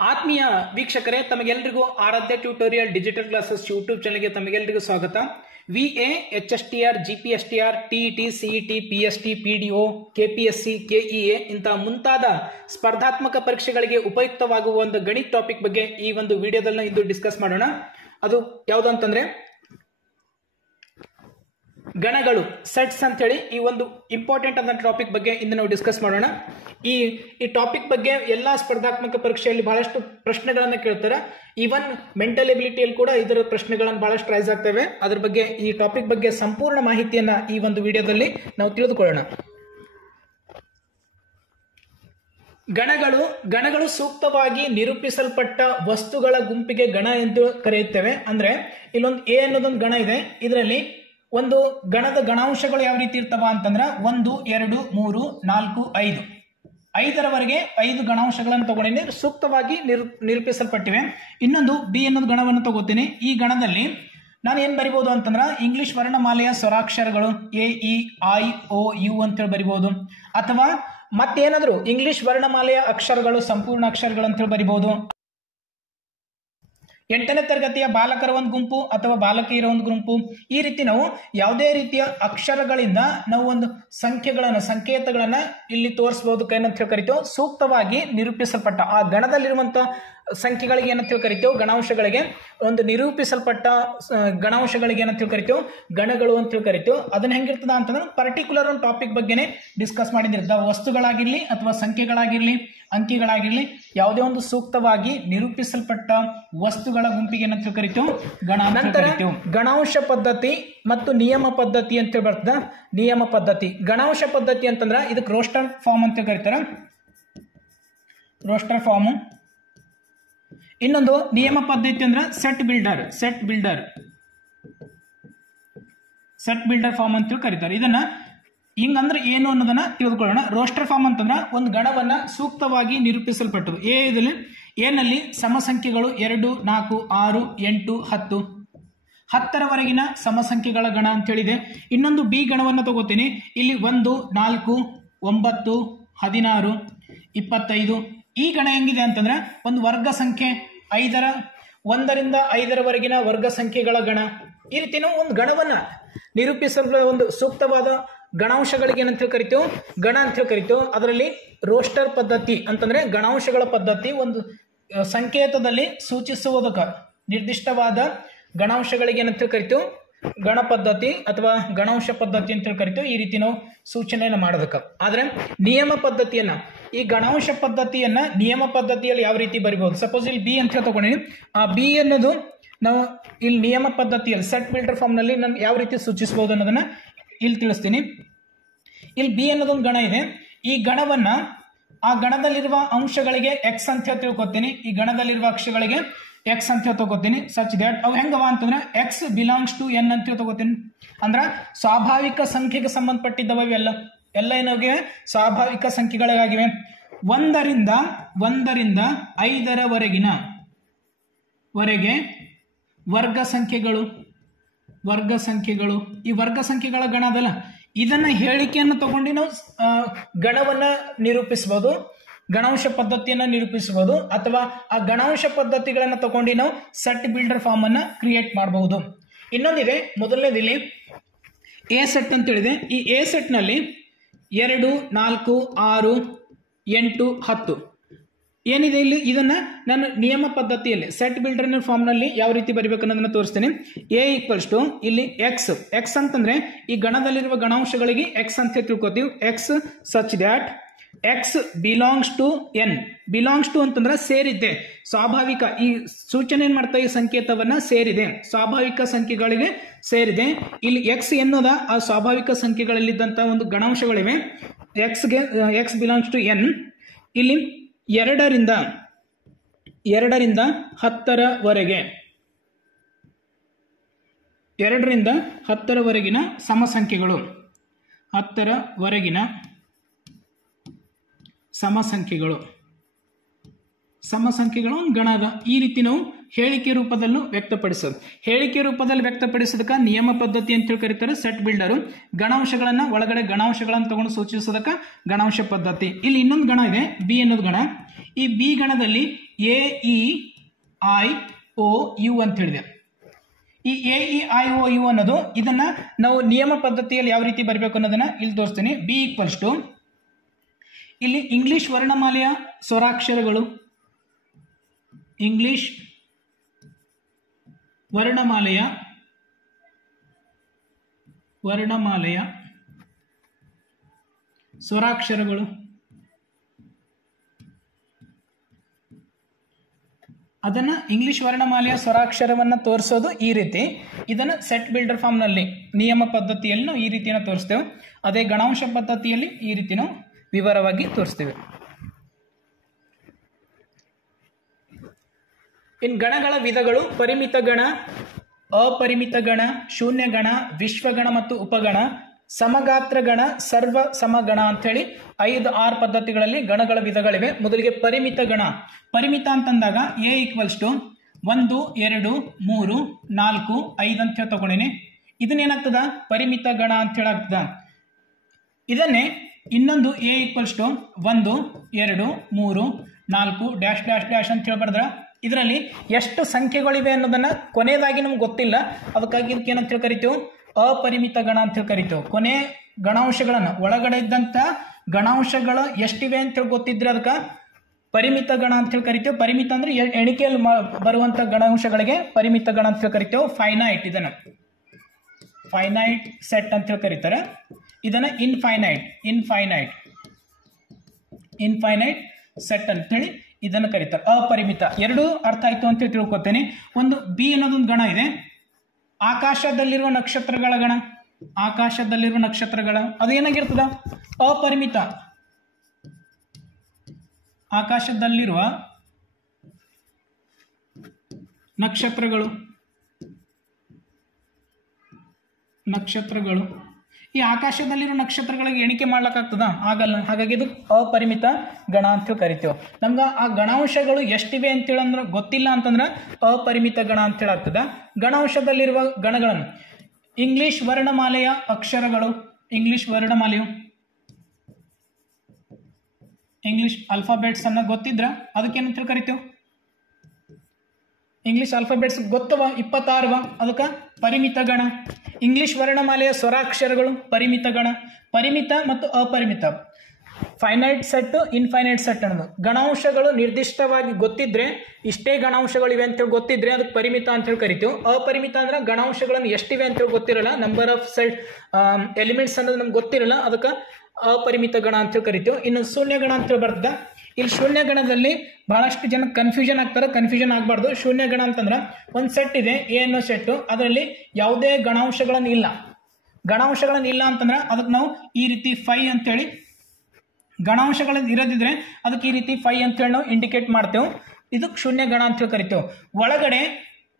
ಆತ್ಮೀಯ ವೀಕ್ಷಕರೇ, ತಮಗೆಲ್ಲರಿಗೂ ಆರಾಧ್ಯ ಟ್ಯೂಟೋರಿಯಲ್ ಡಿಜಿಟಲ್ ಕ್ಲಾಸಸ್ ಯೂಟ್ಯೂಬ್ ಚಾನೆಲ್ಗೆ ತಮಗೆಲ್ಲರಿಗೂ ಸ್ವಾಗತ. VA, HSTR, GPSTR, TET, CET, PST, PDO, KPSC, KEA ಇಂತಹ ಮುಂತಾದ ಸ್ಪರ್ಧಾತ್ಮಕ ಪರೀಕ್ಷೆಗಳಿಗೆ ಉಪಯುಕ್ತವಾಗುವ ಒಂದು ಗಣಿತ ಟಾಪಿಕ್ ಬಗ್ಗೆ ಈ ಒಂದು ವಿಡಿಯೋದಲ್ಲಿ ಇಂದು ಡಿಸ್ಕಸ್ ಮಾಡೋಣ. ಅದು ಯಾವುದು ಅಂತಂದ್ರೆ ಗಣಗಳು, ಸೆಟ್ಸ್ ಅಂತ ಹೇಳಿ ಈ ಒಂದು ಇಂಪಾರ್ಟೆಂಟ್ ಆದ ಟಾಪಿಕ್ ಬಗ್ಗೆ ಇಂದು ನಾವು ಡಿಸ್ಕಸ್ ಮಾಡೋಣ. ಈ ಟಾಪಿಕ್ ಬಗ್ಗೆ ಎಲ್ಲಾ ಸ್ಪರ್ಧಾತ್ಮಕ ಪರೀಕ್ಷೆಯಲ್ಲಿ ಬಹಳಷ್ಟು ಪ್ರಶ್ನೆಗಳನ್ನ ಕೇಳ್ತಾರೆ. ಈವನ್ ಮೆಂಟಲ್ ಎಬಿಲಿಟಿಯಲ್ಲಿ ಕೂಡ ಇದರ ಪ್ರಶ್ನೆಗಳನ್ನು ಬಹಳಷ್ಟು ರೈಸ್ ಆಗ್ತವೆ. ಅದ್ರ ಬಗ್ಗೆ ಈ ಟಾಪಿಕ್ ಬಗ್ಗೆ ಸಂಪೂರ್ಣ ಮಾಹಿತಿಯನ್ನ ಈ ಒಂದು ವಿಡಿಯೋದಲ್ಲಿ ನಾವು ತಿಳಿದುಕೊಳ್ಳೋಣ. ಗಣಗಳು ಸೂಕ್ತವಾಗಿ ನಿರೂಪಿಸಲ್ಪಟ್ಟ ವಸ್ತುಗಳ ಗುಂಪಿಗೆ ಗಣ ಎಂದು ಕರೆಯುತ್ತೇವೆ. ಅಂದ್ರೆ ಇಲ್ಲೊಂದು ಎ ಅನ್ನೋದೊಂದು ಗಣ ಇದೆ. ಇದರಲ್ಲಿ ಒಂದು ಗಣದ ಗಣಾಂಶಗಳು ಯಾವ ರೀತಿ ಇರ್ತವ ಅಂತಂದ್ರೆ 1, 2, 3, 4, 5 5ರವರೆಗೆ 5 ಗಣಾಂಶಗಳನ್ನು ತಗೊಂಡಿನಿ, ಸೂಕ್ತವಾಗಿ ನಿರೂಪಿಸಲ್ಪಟ್ಟಿವೆ. ಇನ್ನೊಂದು ಬಿ ಅನ್ನೋದು ಗಣವನ್ನು ತಗೋತೀನಿ. ಈ ಗಣದಲ್ಲಿ ನಾನು ಏನ್ ಬರಿಬಹುದು ಅಂತಂದ್ರೆ ಇಂಗ್ಲಿಷ್ ವರ್ಣಮಾಲೆಯ ಸ್ವರಾಕ್ಷರಗಳು AEIOU ಅಂತೇಳಿ ಬರಿಬಹುದು, ಅಥವಾ ಮತ್ತೇನಾದ್ರು ಇಂಗ್ಲಿಷ್ ವರ್ಣಮಾಲೆಯ ಅಕ್ಷರಗಳು, ಸಂಪೂರ್ಣ ಅಕ್ಷರಗಳು ಅಂತೇಳಿ ಬರಿಬಹುದು. 8ನೇ ತರಗತಿಯ ಬಾಲಕರ ಒಂದು ಗುಂಪು ಅಥವಾ ಬಾಲಕಿಯರ ಒಂದು ಗುಂಪು, ಈ ರೀತಿ ನಾವು ಯಾವುದೇ ರೀತಿಯ ಅಕ್ಷರಗಳಿಂದ ನಾವು ಒಂದು ಸಂಕೇತಗಳನ್ನ ಇಲ್ಲಿ ತೋರಿಸಬಹುದು. ಏನಂತ ಹೇಳಿ ಕರಿತೇವೆ, ಸೂಕ್ತವಾಗಿ ನಿರೂಪಿಸಲ್ಪಟ್ಟ ಆ ಗಣದಲ್ಲಿರುವಂತಹ ಸಂಖ್ಯೆಗಳಿಗೆ ಏನಂತ ಹೇಳಿ ಕರಿತೇವೆ, ಗಣಾಂಶಗಳಿಗೆ. ಒಂದು ನಿರೂಪಿಸಲ್ಪಟ್ಟ ಗಣಾಂಶಗಳಿಗೆ ಏನಂತ ಹೇಳಿ ಕರಿತೇವೆ, ಗಣಗಳು ಅಂತ ಹೇಳಿ ಕರಿತೇವೆ. ಅದನ್ನ ಹೆಂಗಿರ್ತದ ಅಂತಂದ್ರೆ ಪರ್ಟಿಕ್ಯುಲರ್ ಒಂದು ಟಾಪಿಕ್ ಬಗ್ಗೆನೆ ಡಿಸ್ಕಸ್ ಮಾಡಿದಿರ್ತದೆ. ವಸ್ತುಗಳಾಗಿರ್ಲಿ ಅಥವಾ ಸಂಖ್ಯೆಗಳಾಗಿರ್ಲಿ, ಅಂಕಿಗಳಾಗಿರ್ಲಿ, ಯಾವುದೇ ಒಂದು ಸೂಕ್ತವಾಗಿ ನಿರೂಪಿಸಲ್ಪಟ್ಟ ವಸ್ತುಗಳ ಗುಂಪಿಗೆ ಏನಂತ ಕರಿತೇವೆ, ಗಣ. ನಂತರ ಗಣಾಂಶ ಪದ್ಧತಿ ಮತ್ತು ನಿಯಮ ಪದ್ಧತಿ ಅಂತ ಬರ್ತದ. ನಿಯಮ ಪದ್ಧತಿ, ಗಣಾಂಶ ಪದ್ಧತಿ ಅಂತಂದ್ರ ಇದಕ್ಕೆ ರೋಸ್ಟರ್ ಫಾರ್ಮ್ ಅಂತ ಕರೀತಾರ, ರೋಸ್ಟರ್ ಫಾರ್ಮ್. ಇನ್ನೊಂದು ನಿಯಮ ಪದ್ಧತಿ ಅಂದ್ರೆ ಸೆಟ್ ಬಿಲ್ಡರ್ ಫಾರ್ಮ್ ಅಂತ ಕರೀತಾರೆ. ಇದನ್ನ ಹಿಂಗಂದ್ರೆ ಏನು ಅನ್ನೋದನ್ನ ತಿಳಿದುಕೊಳ್ಳೋಣ. ರೋಸ್ಟರ್ ಫಾರ್ಮ್ ಅಂತಂದ್ರೆ ಒಂದು ಗಣವನ್ನ ಸೂಕ್ತವಾಗಿ ನಿರೂಪಿಸಲ್ಪಟ್ಟದು. ಏನಲ್ಲಿ ಸಮಸಂಖ್ಯೆಗಳು 2, 4, 6, 8, 10 10ರವರೆಗಿನ ಸಮಸಂಖ್ಯೆಗಳ ಗಣ ಅಂತ ಹೇಳಿದೆ. ಇನ್ನೊಂದು ಬಿ ಗಣವನ್ನು ತಗೋತೀನಿ. ಇಲ್ಲಿ 1, 4, 9, 16, 25. ಈ ಗಣ ಹೆಂಗಿದೆ ಅಂತಂದ್ರೆ ಒಂದು ವರ್ಗ ಸಂಖ್ಯೆ 1ರಿಂದ 5ರವರೆಗಿನ ವರ್ಗ ಸಂಖ್ಯೆಗಳ ಗಣ. ಈ ರೀತಿ ನಾವು ಒಂದು ಗಣವನ್ನ ನಿರೂಪಿಸಲು ಒಂದು ಸೂಕ್ತವಾದ ಗಣಾಂಶಗಳಿಗೆ ಏನಂತ ಕರಿತೇವೆ, ಗಣ ಅಂತ ಕರಿತೇವೆ. ಅದರಲ್ಲಿ ರೋಸ್ಟರ್ ಪದ್ಧತಿ ಅಂತಂದ್ರೆ ಗಣಾಂಶಗಳ ಪದ್ಧತಿ, ಒಂದು ಸಂಕೇತದಲ್ಲಿ ಸೂಚಿಸುವುದಕ್ಕೆ ನಿರ್ದಿಷ್ಟವಾದ ಗಣಾಂಶಗಳಿಗೆ ಏನಂತ ಕರಿತೇವೆ, ಗಣ ಪದ್ಧತಿ ಅಥವಾ ಗಣಾಂಶ ಪದ್ಧತಿ ಅಂತ ಕರಿತೇವೆ. ಈ ರೀತಿ ನಾವು ಸೂಚನೆಯನ್ನು ಮಾಡೋದಕ್ಕೆ. ಆದ್ರೆ ನಿಯಮ ಪದ್ಧತಿಯನ್ನ, ಈ ಗಣಾಂಶ ಪದ್ಧತಿಯನ್ನ ನಿಯಮ ಪದ್ಧತಿಯಲ್ಲಿ ಯಾವ ರೀತಿ ಬರಿಬಹುದು. ಸಪೋಸ್ ಇಲ್ಲಿ ಬಿ ಅಂತ ತಗೊಂಡಿ, ಆ ಬಿ ಅನ್ನೋದು ನಾವು ಇಲ್ಲಿ ನಿಯಮ ಪದ್ಧತಿಯಲ್ಲಿ ಸೆಟ್ ಬಿಲ್ಡರ್ ಫಾರ್ಮ್ ನಲ್ಲಿ ನಾನು ಯಾವ ರೀತಿ ಸೂಚಿಸಬಹುದು ಅನ್ನೋದನ್ನ ಇಲ್ಲಿ ತಿಳಿಸ್ತೀನಿ. ಇಲ್ಲಿ ಬಿ ಅನ್ನೋದೊಂದು ಗಣ ಇದೆ. ಈ ಗಣವನ್ನ ಆ ಗಣದಲ್ಲಿರುವ ಅಂಶಗಳಿಗೆ ಎಕ್ಸ್ ಅಂತ ತಿಳ್ಕೊತೀನಿ. ಈ ಗಣದಲ್ಲಿರುವ ಅಕ್ಷಗಳಿಗೆ ಎಕ್ಸ್ ಅಂತ ತಗೋತೀನಿ. ಸಚ್ ದ್ಯಾಟ್ ಅವು ಹೆಂಗವ ಅಂತಂದ್ರೆ ಎಕ್ಸ್ ಬಿಲಾಂಗ್ಸ್ ಟು ಎನ್ ಅಂತ ತಗೋತೀನಿ. ಅಂದ್ರ ಸ್ವಾಭಾವಿಕ ಸಂಖ್ಯೆಗೆ ಸಂಬಂಧಪಟ್ಟಿದ್ದವ ಇವೆಲ್ಲ ಏನಾಗಿವೆ, ಸ್ವಾಭಾವಿಕ ಸಂಖ್ಯೆಗಳಾಗಿವೆ. 1ರಿಂದ 5ರವರೆಗಿನ ವರ್ಗ ಸಂಖ್ಯೆಗಳು. ಈ ವರ್ಗ ಸಂಖ್ಯೆಗಳ ಗಣ ಅದಲ್ಲ, ಇದನ್ನ ಹೇಳಿಕೆಯನ್ನು ತಗೊಂಡು ನಾವು ಗಣವನ್ನ ನಿರೂಪಿಸಬಹುದು, ಗಣಾಂಶ ಪದ್ಧತಿಯನ್ನ ನಿರೂಪಿಸಬಹುದು, ಅಥವಾ ಆ ಗಣಾಂಶ ಪದ್ಧತಿಗಳನ್ನ ತಗೊಂಡು ನಾವು ಸೆಟ್ ಬಿಲ್ಡರ್ ಫಾರ್ಮ್ ಅನ್ನ ಕ್ರಿಯೇಟ್ ಮಾಡಬಹುದು. ಇನ್ನೊಂದಿದೆ, ಮೊದಲನೇದಿಲ್ಲಿ ಎ ಸೆಟ್ ಅಂತ ಹೇಳಿದೆ. ಈ ಎ ಸೆಟ್ ನಲ್ಲಿ 2, 4, 6, 8, 10 ಏನಿದೆ ಇಲ್ಲಿ, ಇದನ್ನ ನಾನು ನಿಯಮ ಪದ್ಧತಿಯಲ್ಲಿ ಸೆಟ್ ಬಿಲ್ಡರ್ ಫಾರ್ಮ್ ನಲ್ಲಿ ಯಾವ ರೀತಿ ಬರಿಬೇಕು ಅನ್ನೋದನ್ನ ತೋರಿಸ್ತೇನೆ. ಎ ಈಕ್ವಲ್ಸ್ ಟು ಇಲ್ಲಿ ಎಕ್ಸ್ ಅಂತಂದ್ರೆ ಈ ಗಣದಲ್ಲಿರುವ ಗಣಾಂಶಗಳಿಗೆ ಎಕ್ಸ್ ಅಂತ ತಿಳ್ಕೊತೀವಿ. X such that X belongs to N. Belongs to ಅಂತಂದ್ರೆ ಸೇರಿದ್ದೆ, ಸ್ವಾಭಾವಿಕ. ಈ ಸೂಚನೆ ಏನ್ ಮಾಡ್ತಾ, ಈ ಸಂಕೇತವನ್ನ ಸೇರಿದೆ, ಸ್ವಾಭಾವಿಕ ಸಂಖ್ಯೆಗಳಿಗೆ ಸೇರಿದೆ. ಇಲ್ಲಿ ಎಕ್ಸ್ ಎನ್ನೋದ ಆ ಸ್ವಾಭಾವಿಕ ಸಂಖ್ಯೆಗಳಲ್ಲಿದ್ದಂತಹ ಒಂದು ಗಣಾಂಶಗಳಿವೆ. X belongs to N. ಇಲ್ಲಿ 2ರಿಂದ 10ರವರೆಗೆ 2ರಿಂದ 10ರವರೆಗಿನ ಸಮಸಂಖ್ಯೆಗಳು. 10ರವರೆಗಿನ ಸಮಸಂಖ್ಯೆಗಳು ಒಂದು ಗಣ ಅದ. ಈ ರೀತಿ ನಾವು ಹೇಳಿಕೆ ರೂಪದಲ್ಲೂ ವ್ಯಕ್ತಪಡಿಸೋದು. ಹೇಳಿಕೆ ರೂಪದಲ್ಲಿ ವ್ಯಕ್ತಪಡಿಸೋದಕ್ಕೆ ನಿಯಮ ಪದ್ಧತಿ ಅಂತ ಕರೀತಾರೆ, ಸೆಟ್ ಬಿಲ್ಡರ್. ಗಣಾಂಶಗಳನ್ನ ಒಳಗಡೆ ಗಣಾಂಶಗಳನ್ನು ತಗೊಂಡು ಸೂಚಿಸೋದಕ್ಕೆ ಗಣಾಂಶ ಪದ್ಧತಿ. ಇಲ್ಲಿ ಇನ್ನೊಂದು ಗಣ ಇದೆ, ಬಿ ಅನ್ನೋದು ಗಣ. ಈ ಬಿ ಗಣದಲ್ಲಿ A E I O U ಅಂತ ಹೇಳಿದೆ. ಈ A E I O U ಅನ್ನೋದು ಇದನ್ನ ನಾವು ನಿಯಮ ಪದ್ಧತಿಯಲ್ಲಿ ಯಾವ ರೀತಿ ಬರಬೇಕು ಅನ್ನೋದನ್ನ ಇಲ್ಲಿ ತೋರಿಸ್ತೀನಿ. ಬಿ ಈಕ್ವಲ್ಸ್ ಟು ಇಲ್ಲಿ ಇಂಗ್ಲಿಷ್ ವರ್ಣಮಾಲೆಯ ಸ್ವರಾಕ್ಷರಗಳು, ಇಂಗ್ಲಿಷ್ ವರ್ಣಮಾಲೆಯ ಸ್ವರಾಕ್ಷರಗಳು, ಅದನ್ನ ಇಂಗ್ಲಿಷ್ ವರ್ಣಮಾಲೆಯ ಸ್ವರಾಕ್ಷರವನ್ನ ತೋರಿಸೋದು ಈ ರೀತಿ. ಇದನ್ನ ಸೆಟ್ ಬಿಲ್ಡರ್ ಫಾರ್ಮ್ ನಲ್ಲಿ ನಿಯಮ ಪದ್ಧತಿಯಲ್ಲಿ ನಾವು ಈ ರೀತಿಯನ್ನು ತೋರಿಸ್ತೇವೆ. ಅದೇ ಗಣಾಂಶ ಪದ್ಧತಿಯಲ್ಲಿ ಈ ರೀತಿ ನಾವು ವಿವರವಾಗಿ ತೋರಿಸ್ತೇವೆ. ಇನ್ ಗಣಗಳ ವಿಧಗಳು: ಪರಿಮಿತ ಗಣ, ಅಪರಿಮಿತ ಗಣ, ಶೂನ್ಯ ಗಣ, ವಿಶ್ವಗಣ ಮತ್ತು ಉಪಗಣ, ಸಮಗಾತ್ರ ಗಣ, ಸರ್ವ ಸಮಗಣ ಅಂತ ಹೇಳಿ 5-6 ಪದ್ಧತಿಗಳಲ್ಲಿ ಗಣಗಳ ವಿಧಗಳಿವೆ. ಮೊದಲಿಗೆ ಪರಿಮಿತ ಗಣ. ಪರಿಮಿತ ಅಂತಂದಾಗ ಎ ಈಕ್ವಲ್ಸ್ ಟು 1, 2, 3, 4, 5 ಅಂತ ಹೇಳಿ ತಗೊಂಡಿನಿ. ಇದನ್ನೇನಾಗ್ತದ ಪರಿಮಿತ ಗಣ ಅಂತ ಹೇಳಾಗ್ತದ. ಇದನ್ನೇ ಇನ್ನೊಂದು A equals to 1, 2, 3, 4 dash dash dash ಅಂತ ಹೇಳಿ ಬರೆದ್ರ ಇದರಲ್ಲಿ ಎಷ್ಟು ಸಂಖ್ಯೆಗಳಿವೆ ಅನ್ನೋದನ್ನ ಕೊನೆಯದಾಗಿ ನಮ್ಗೆ ಗೊತ್ತಿಲ್ಲ. ಅದಕ್ಕಾಗಿ ಇದಕ್ಕೆ ಏನಂತ ಹೇಳಿ ಕರಿತೀವಿ? ಅಪರಿಮಿತ ಗಣ ಅಂತ ಹೇಳಿ ಕರಿತೀವಿ. ಕೊನೆ ಗಣಾಂಶಗಳನ್ನು ಒಳಗಡೆ ಇದ್ದಂತ ಗಣಾಂಶಗಳು ಎಷ್ಟಿವೆ ಅಂತ ಹೇಳಿ ಗೊತ್ತಿದ್ರೆ ಅದಕ್ಕೆ ಪರಿಮಿತ ಗಣ ಅಂತ ಹೇಳಿ ಕರಿತೀವಿ. ಪರಿಮಿತ ಅಂದ್ರೆ ಎಣಿಕೆಯಲ್ಲಿ ಬರುವಂತ ಗಣಾಂಶಗಳಿಗೆ ಪರಿಮಿತ ಗಣ ಅಂತ ಹೇಳಿ ಕರಿತೇವೆ. ಫೈನೈಟ್, ಇದನ್ನ ಫೈನೈಟ್ ಸೆಟ್ ಅಂತ ಹೇಳಿ ಕರೀತಾರೆ. ಇದನ್ನ ಇನ್ಫೈನೈಟ್ ಸೆಟ್ ಅಂತ ಹೇಳಿ ಇದನ್ನ ಕರೀತಾರೆ. ಅಪರಿಮಿತ ಎರಡು ಅರ್ಥ ಆಯ್ತು ಅಂತ ಹೇಳಿ ತಿಳ್ಕೊತೇನೆ. ಒಂದು ಬಿ ಅನ್ನೋದೊಂದು ಗಣ ಇದೆ, ಆಕಾಶದಲ್ಲಿರುವ ನಕ್ಷತ್ರಗಳ ಗಣ. ಆಕಾಶದಲ್ಲಿರುವ ನಕ್ಷತ್ರಗಳ ಅದು ಏನಾಗಿರ್ತದ? ಅಪರಿಮಿತ. ಆಕಾಶದಲ್ಲಿರುವ ನಕ್ಷತ್ರಗಳು ಈ ಆಕಾಶದಲ್ಲಿರುವ ನಕ್ಷತ್ರಗಳಿಗೆ ಎಣಿಕೆ ಮಾಡ್ಲಿಕ್ಕಾಗ್ತದ? ಆಗಲ್ಲ. ಹಾಗಾಗಿ ಇದು ಅಪರಿಮಿತ ಗಣ ಅಂತ ಕರಿತೇವೆ. ನಮ್ಗೆ ಆ ಗಣಾಂಶಗಳು ಎಷ್ಟಿವೆ ಅಂತೇಳಿ ಅಂದ್ರೆ ಗೊತ್ತಿಲ್ಲ ಅಂತಂದ್ರೆ ಅಪರಿಮಿತ ಗಣ ಅಂತೇಳಿ ಆಗ್ತದ. ಗಣಾಂಶದಲ್ಲಿರುವ ಗಣಗಳನ್ನು ಇಂಗ್ಲಿಷ್ ವರ್ಣಮಾಲೆಯ ಅಕ್ಷರಗಳು, ಇಂಗ್ಲಿಷ್ ಆಲ್ಫಾಬೆಟ್ಸ್ ಅನ್ನ ಗೊತ್ತಿದ್ರ ಅದಕ್ಕೇನಂತ ಕರಿತೇವೆ? ಇಂಗ್ಲಿಷ್ ಆಲ್ಫಾಬೆಟ್ಸ್ ಗೊತ್ತವ 26ವ, ಅದಕ್ಕೆ ಪರಿಮಿತ ಗಣ. ಇಂಗ್ಲಿಷ್ ವರ್ಣಮಾಲೆಯ ಸ್ವರಾಕ್ಷರಗಳು ಪರಿಮಿತ ಗಣ. ಪರಿಮಿತ ಮತ್ತು ಅಪರಿಮಿತ, ಫೈನೈಟ್ ಸೆಟ್, ಇನ್ಫೈನೈಟ್ ಸೆಟ್ ಅನ್ನೋದು ಗಣಾಂಶಗಳು ನಿರ್ದಿಷ್ಟವಾಗಿ ಗೊತ್ತಿದ್ರೆ, ಇಷ್ಟೇ ಗಣಾಂಶಗಳಿವೆ ಅಂತೇಳಿ ಗೊತ್ತಿದ್ರೆ ಅದಕ್ಕೆ ಪರಿಮಿತ ಅಂತೇಳಿ ಕರಿತೀವಿ. ಅಪರಿಮಿತ ಅಂದ್ರೆ ಗಣಾಂಶಗಳನ್ನು ಎಷ್ಟಿವೆ ಅಂತೇಳಿ ಗೊತ್ತಿರಲ್ಲ, ನಂಬರ್ ಆಫ್ ಸೆಟ್ ಎಲಿಮೆಂಟ್ಸ್ ಅನ್ನೋದು ನಮ್ಗೆ ಗೊತ್ತಿರಲ್ಲ, ಅದಕ್ಕೆ ಅಪರಿಮಿತ ಗಣ ಅಂತೇಳಿ ಕರಿತೀವಿ. ಇನ್ನು ಶೂನ್ಯ ಗಣ ಅಂತೇಳಿ ಬರ್ತದ. ಇಲ್ಲಿ ಶೂನ್ಯ ಗಣದಲ್ಲಿ ಬಹಳಷ್ಟು ಜನ ಕನ್ಫ್ಯೂಷನ್ ಆಗ್ತಾರೆ. ಕನ್ಫ್ಯೂಷನ್ ಆಗಬಾರ್ದು. ಶೂನ್ಯ ಗಣ ಅಂತಂದ್ರೆ ಒಂದು ಸೆಟ್ ಇದೆ, ಎ ಅನ್ನೋ ಸೆಟ್, ಅದರಲ್ಲಿ ಯಾವುದೇ ಗಣಾಂಶಗಳನ್ನು ಇಲ್ಲ ಅಂತಂದ್ರೆ ಅದಕ್ಕೆ ನಾವು ಈ ರೀತಿ 5 ಅಂತೇಳಿ, ಗಣಾಂಶಗಳು ಇರೋದಿದ್ರೆ ಅದಕ್ಕೆ ಈ ರೀತಿ 5 ಅಂತೇಳಿ ನಾವು ಇಂಡಿಕೇಟ್ ಮಾಡ್ತೇವೆ. ಇದಕ್ಕೆ ಶೂನ್ಯ ಗಣ ಅಂತೇಳಿ ಕರಿತೇವೆ. ಒಳಗಡೆ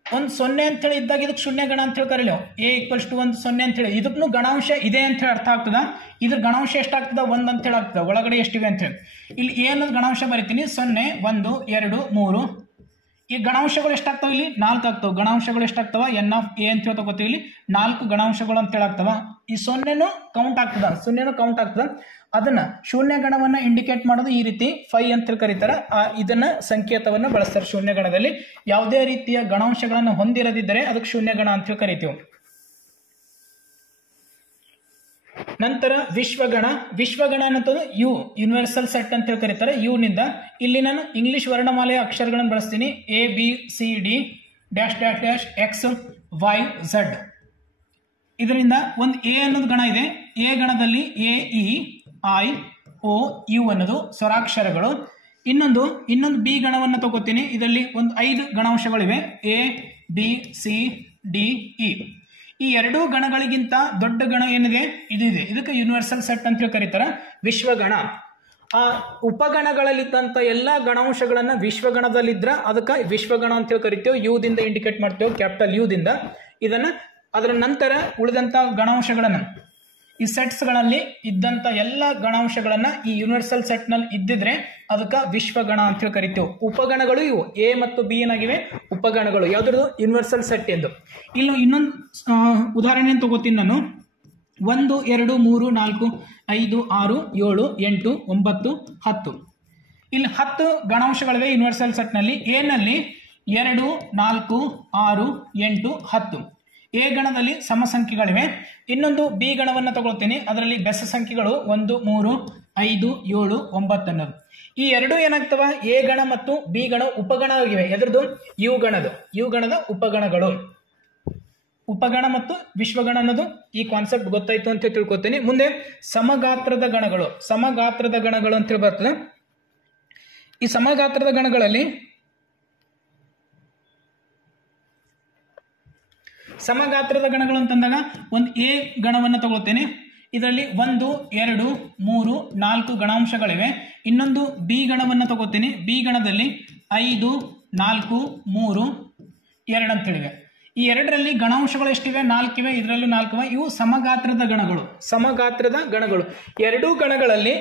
ಒಂದು 0 ಅಂತೇಳಿ ಇದ್ದಾಗ ಇದಕ್ಕೆ ಶೂನ್ಯ ಗಣ ಅಂತೇಳಿ ಕರೀಲೇವು. ಎ ಈಕ್ವಲ್ಸ್ ಟು 1 0 ಅಂತೇಳಿ ಇದಕ್ಕೂ ಗಣಾಂಶ ಇದೆ ಅಂತೇಳಿ ಅರ್ಥ ಆಗ್ತದ. ಇದ್ರ ಗಣಾಂಶ ಎಷ್ಟಾಗ್ತದ? 1 ಅಂತೇಳಿ ಆಗ್ತದ. ಒಳಗಡೆ ಎಷ್ಟಿವೆ ಅಂತೇಳಿ ಇಲ್ಲಿ ಎ ಅನ್ನೋದು ಗಣಾಂಶ ಬರಿತೀನಿ. 0, 1, 2, 3. ಈ ಗಣಾಂಶಗಳು ಎಷ್ಟಾಗ್ತಾವ? ಇಲ್ಲಿ 4 ಆಗ್ತಾವ. ಗಣಾಂಶಗಳು ಎಷ್ಟಾಗ್ತಾವ? ಎನ್ ಆಫ್ ಎ ಅಂತ ತಗೋತೀವಿ. ಇಲ್ಲಿ 4 ಗಣಾಂಶಗಳು ಅಂತೇಳಿ ಆಗ್ತಾವ. ಈ 0 ಕೌಂಟ್ ಆಗ್ತದ. ಅದನ್ನ ಶೂನ್ಯ ಗಣವನ್ನ ಇಂಡಿಕೇಟ್ ಮಾಡೋದು ಈ ರೀತಿ 5 ಅಂತ ಕರೀತಾರೆ. ಇದನ್ನ ಸಂಕೇತವನ್ನ ಬಳಸ್ತಾರೆ. ಶೂನ್ಯ ಗಣದಲ್ಲಿ ಯಾವುದೇ ರೀತಿಯ ಗಣಾಂಶಗಳನ್ನು ಹೊಂದಿರದಿದ್ದರೆ ಅದಕ್ಕೆ ಶೂನ್ಯ ಗಣ ಅಂತ ಕರಿತೀವಿ. ನಂತರ ವಿಶ್ವಗಣ ಅನ್ನೋದು ಯು, ಯೂನಿವರ್ಸಲ್ ಸೆಟ್ ಅಂತ ಕರೀತಾರೆ. ಯು ನಿಂದ ಇಲ್ಲಿ ನಾನು ಇಂಗ್ಲಿಷ್ ವರ್ಣಮಾಲೆಯ ಅಕ್ಷರಗಳನ್ನು ಬಳಸ್ತೀನಿ. A B C D dash dash dash X Y Z. ಇದರಿಂದ ಒಂದು ಎ ಅನ್ನೋದು ಗಣ ಇದೆ. ಎ ಗಣದಲ್ಲಿ A E I O U ಅನ್ನೋದು ಸ್ವರಾಕ್ಷರಗಳು. ಇನ್ನೊಂದು ಬಿ ಗಣವನ್ನು ತಗೋತೀನಿ. ಇದರಲ್ಲಿ ಒಂದು 5 ಗಣಾಂಶಗಳಿವೆ. A B C D E. ಈ ಎರಡೂ ಗಣಗಳಿಗಿಂತ ದೊಡ್ಡ ಗಣ ಏನಿದೆ ಇದು ಇದೆ. ಇದಕ್ಕೆ ಯೂನಿವರ್ಸಲ್ ಸೆಟ್ ಅಂತ ಕರೀತಾರೆ. ವಿಶ್ವಗಣ. ಆ ಉಪಗಣಗಳಲ್ಲಿದ್ದಂಥ ಎಲ್ಲ ಗಣಾಂಶಗಳನ್ನ ವಿಶ್ವಗಣದಲ್ಲಿದ್ರ ಅದಕ್ಕೆ ವಿಶ್ವಗಣ ಅಂತ ಕರಿತೇವೆ. ಯು ದಿಂದ ಇಂಡಿಕೇಟ್ ಮಾಡ್ತೇವೆ, ಕ್ಯಾಪಿಟಲ್ ಯು ದಿಂದ. ಅದರ ನಂತರ ಉಳಿದಂತ ಗಣಾಂಶಗಳನ್ನ, ಈ ಸೆಟ್ಸ್ಗಳಲ್ಲಿ ಇದ್ದಂಥ ಎಲ್ಲ ಗಣಾಂಶಗಳನ್ನ ಈ ಯೂನಿವರ್ಸಲ್ ಸೆಟ್ ನಲ್ಲಿ ಇದ್ದಿದ್ರೆ ಅದಕ್ಕೆ ವಿಶ್ವಗಣ ಅಂತ ಕರಿತೇವೆ. ಉಪಗಣಗಳು ಇವು ಎ ಮತ್ತು ಬಿ ಏನಾಗಿವೆ? ಉಪಗಣಗಳು. ಯಾವ್ದು? ಯೂನಿವರ್ಸಲ್ ಸೆಟ್ ಎಂದು. ಇಲ್ಲಿ ಇನ್ನೊಂದು ಉದಾಹರಣೆ ತಗೋತೀನಿ ನಾನು. 1, 2, 3, 4, 5, 6, 7, 8, 9, 10. ಇಲ್ಲಿ 10 ಗಣಾಂಶಗಳಿವೆ ಯೂನಿವರ್ಸಲ್ ಸೆಟ್ನಲ್ಲಿ. ಎ ನಲ್ಲಿ 2, 4, 6, 8, 10 ಎ ಗಣದಲ್ಲಿ ಸಮಸಂಖ್ಯೆಗಳಿವೆ. ಇನ್ನೊಂದು ಬಿ ಗಣವನ್ನು ತಗೊಳ್ತೀನಿ, ಅದರಲ್ಲಿ ಬೆಸ ಸಂಖ್ಯೆಗಳು 1, 3, 5, 7, 9 ಅನ್ನೋದು. ಈ ಎರಡು ಏನಾಗ್ತವ, ಎ ಗಣ ಮತ್ತು ಬಿ ಗಣ ಉಪಗಣವಾಗಿವೆ. ಎದ್ರದ್ದು? ಯು ಗಣದ ಉಪಗಣಗಳು. ಉಪಗಣ ಮತ್ತು ವಿಶ್ವಗಣ ಅನ್ನೋದು ಈ ಕಾನ್ಸೆಪ್ಟ್ ಗೊತ್ತಾಯ್ತು ಅಂತ ತಿಳ್ಕೊತೀನಿ. ಮುಂದೆ ಸಮಗಾತ್ರದ ಗಣಗಳು ಅಂತ ಹೇಳಿ ಬರ್ತದೆ. ಈ ಸಮಗಾತ್ರದ ಗಣಗಳಲ್ಲಿ ಸಮಗಾತ್ರದ ಗಣಗಳು ಅಂತಂದಾಗ ಒಂದು ಎ ಗಣವನ್ನು ತಗೊಳ್ತೇನೆ. ಇದರಲ್ಲಿ 1, 2, 3, 4 ಗಣಾಂಶಗಳಿವೆ. ಇನ್ನೊಂದು ಬಿ ಗಣವನ್ನು ತಗೋತೀನಿ. ಬಿ ಗಣದಲ್ಲಿ 5, 4, 3, 2 ಅಂತ ಹೇಳಿವೆ. ಈ ಎರಡರಲ್ಲಿ ಗಣಾಂಶಗಳು ಎಷ್ಟಿವೆ? 4 ಇವೆ. ಇದರಲ್ಲೂ 4 ಇವೆ. ಇವು ಸಮಗಾತ್ರದ ಗಣಗಳು. ಎರಡೂ ಗಣಗಳಲ್ಲಿ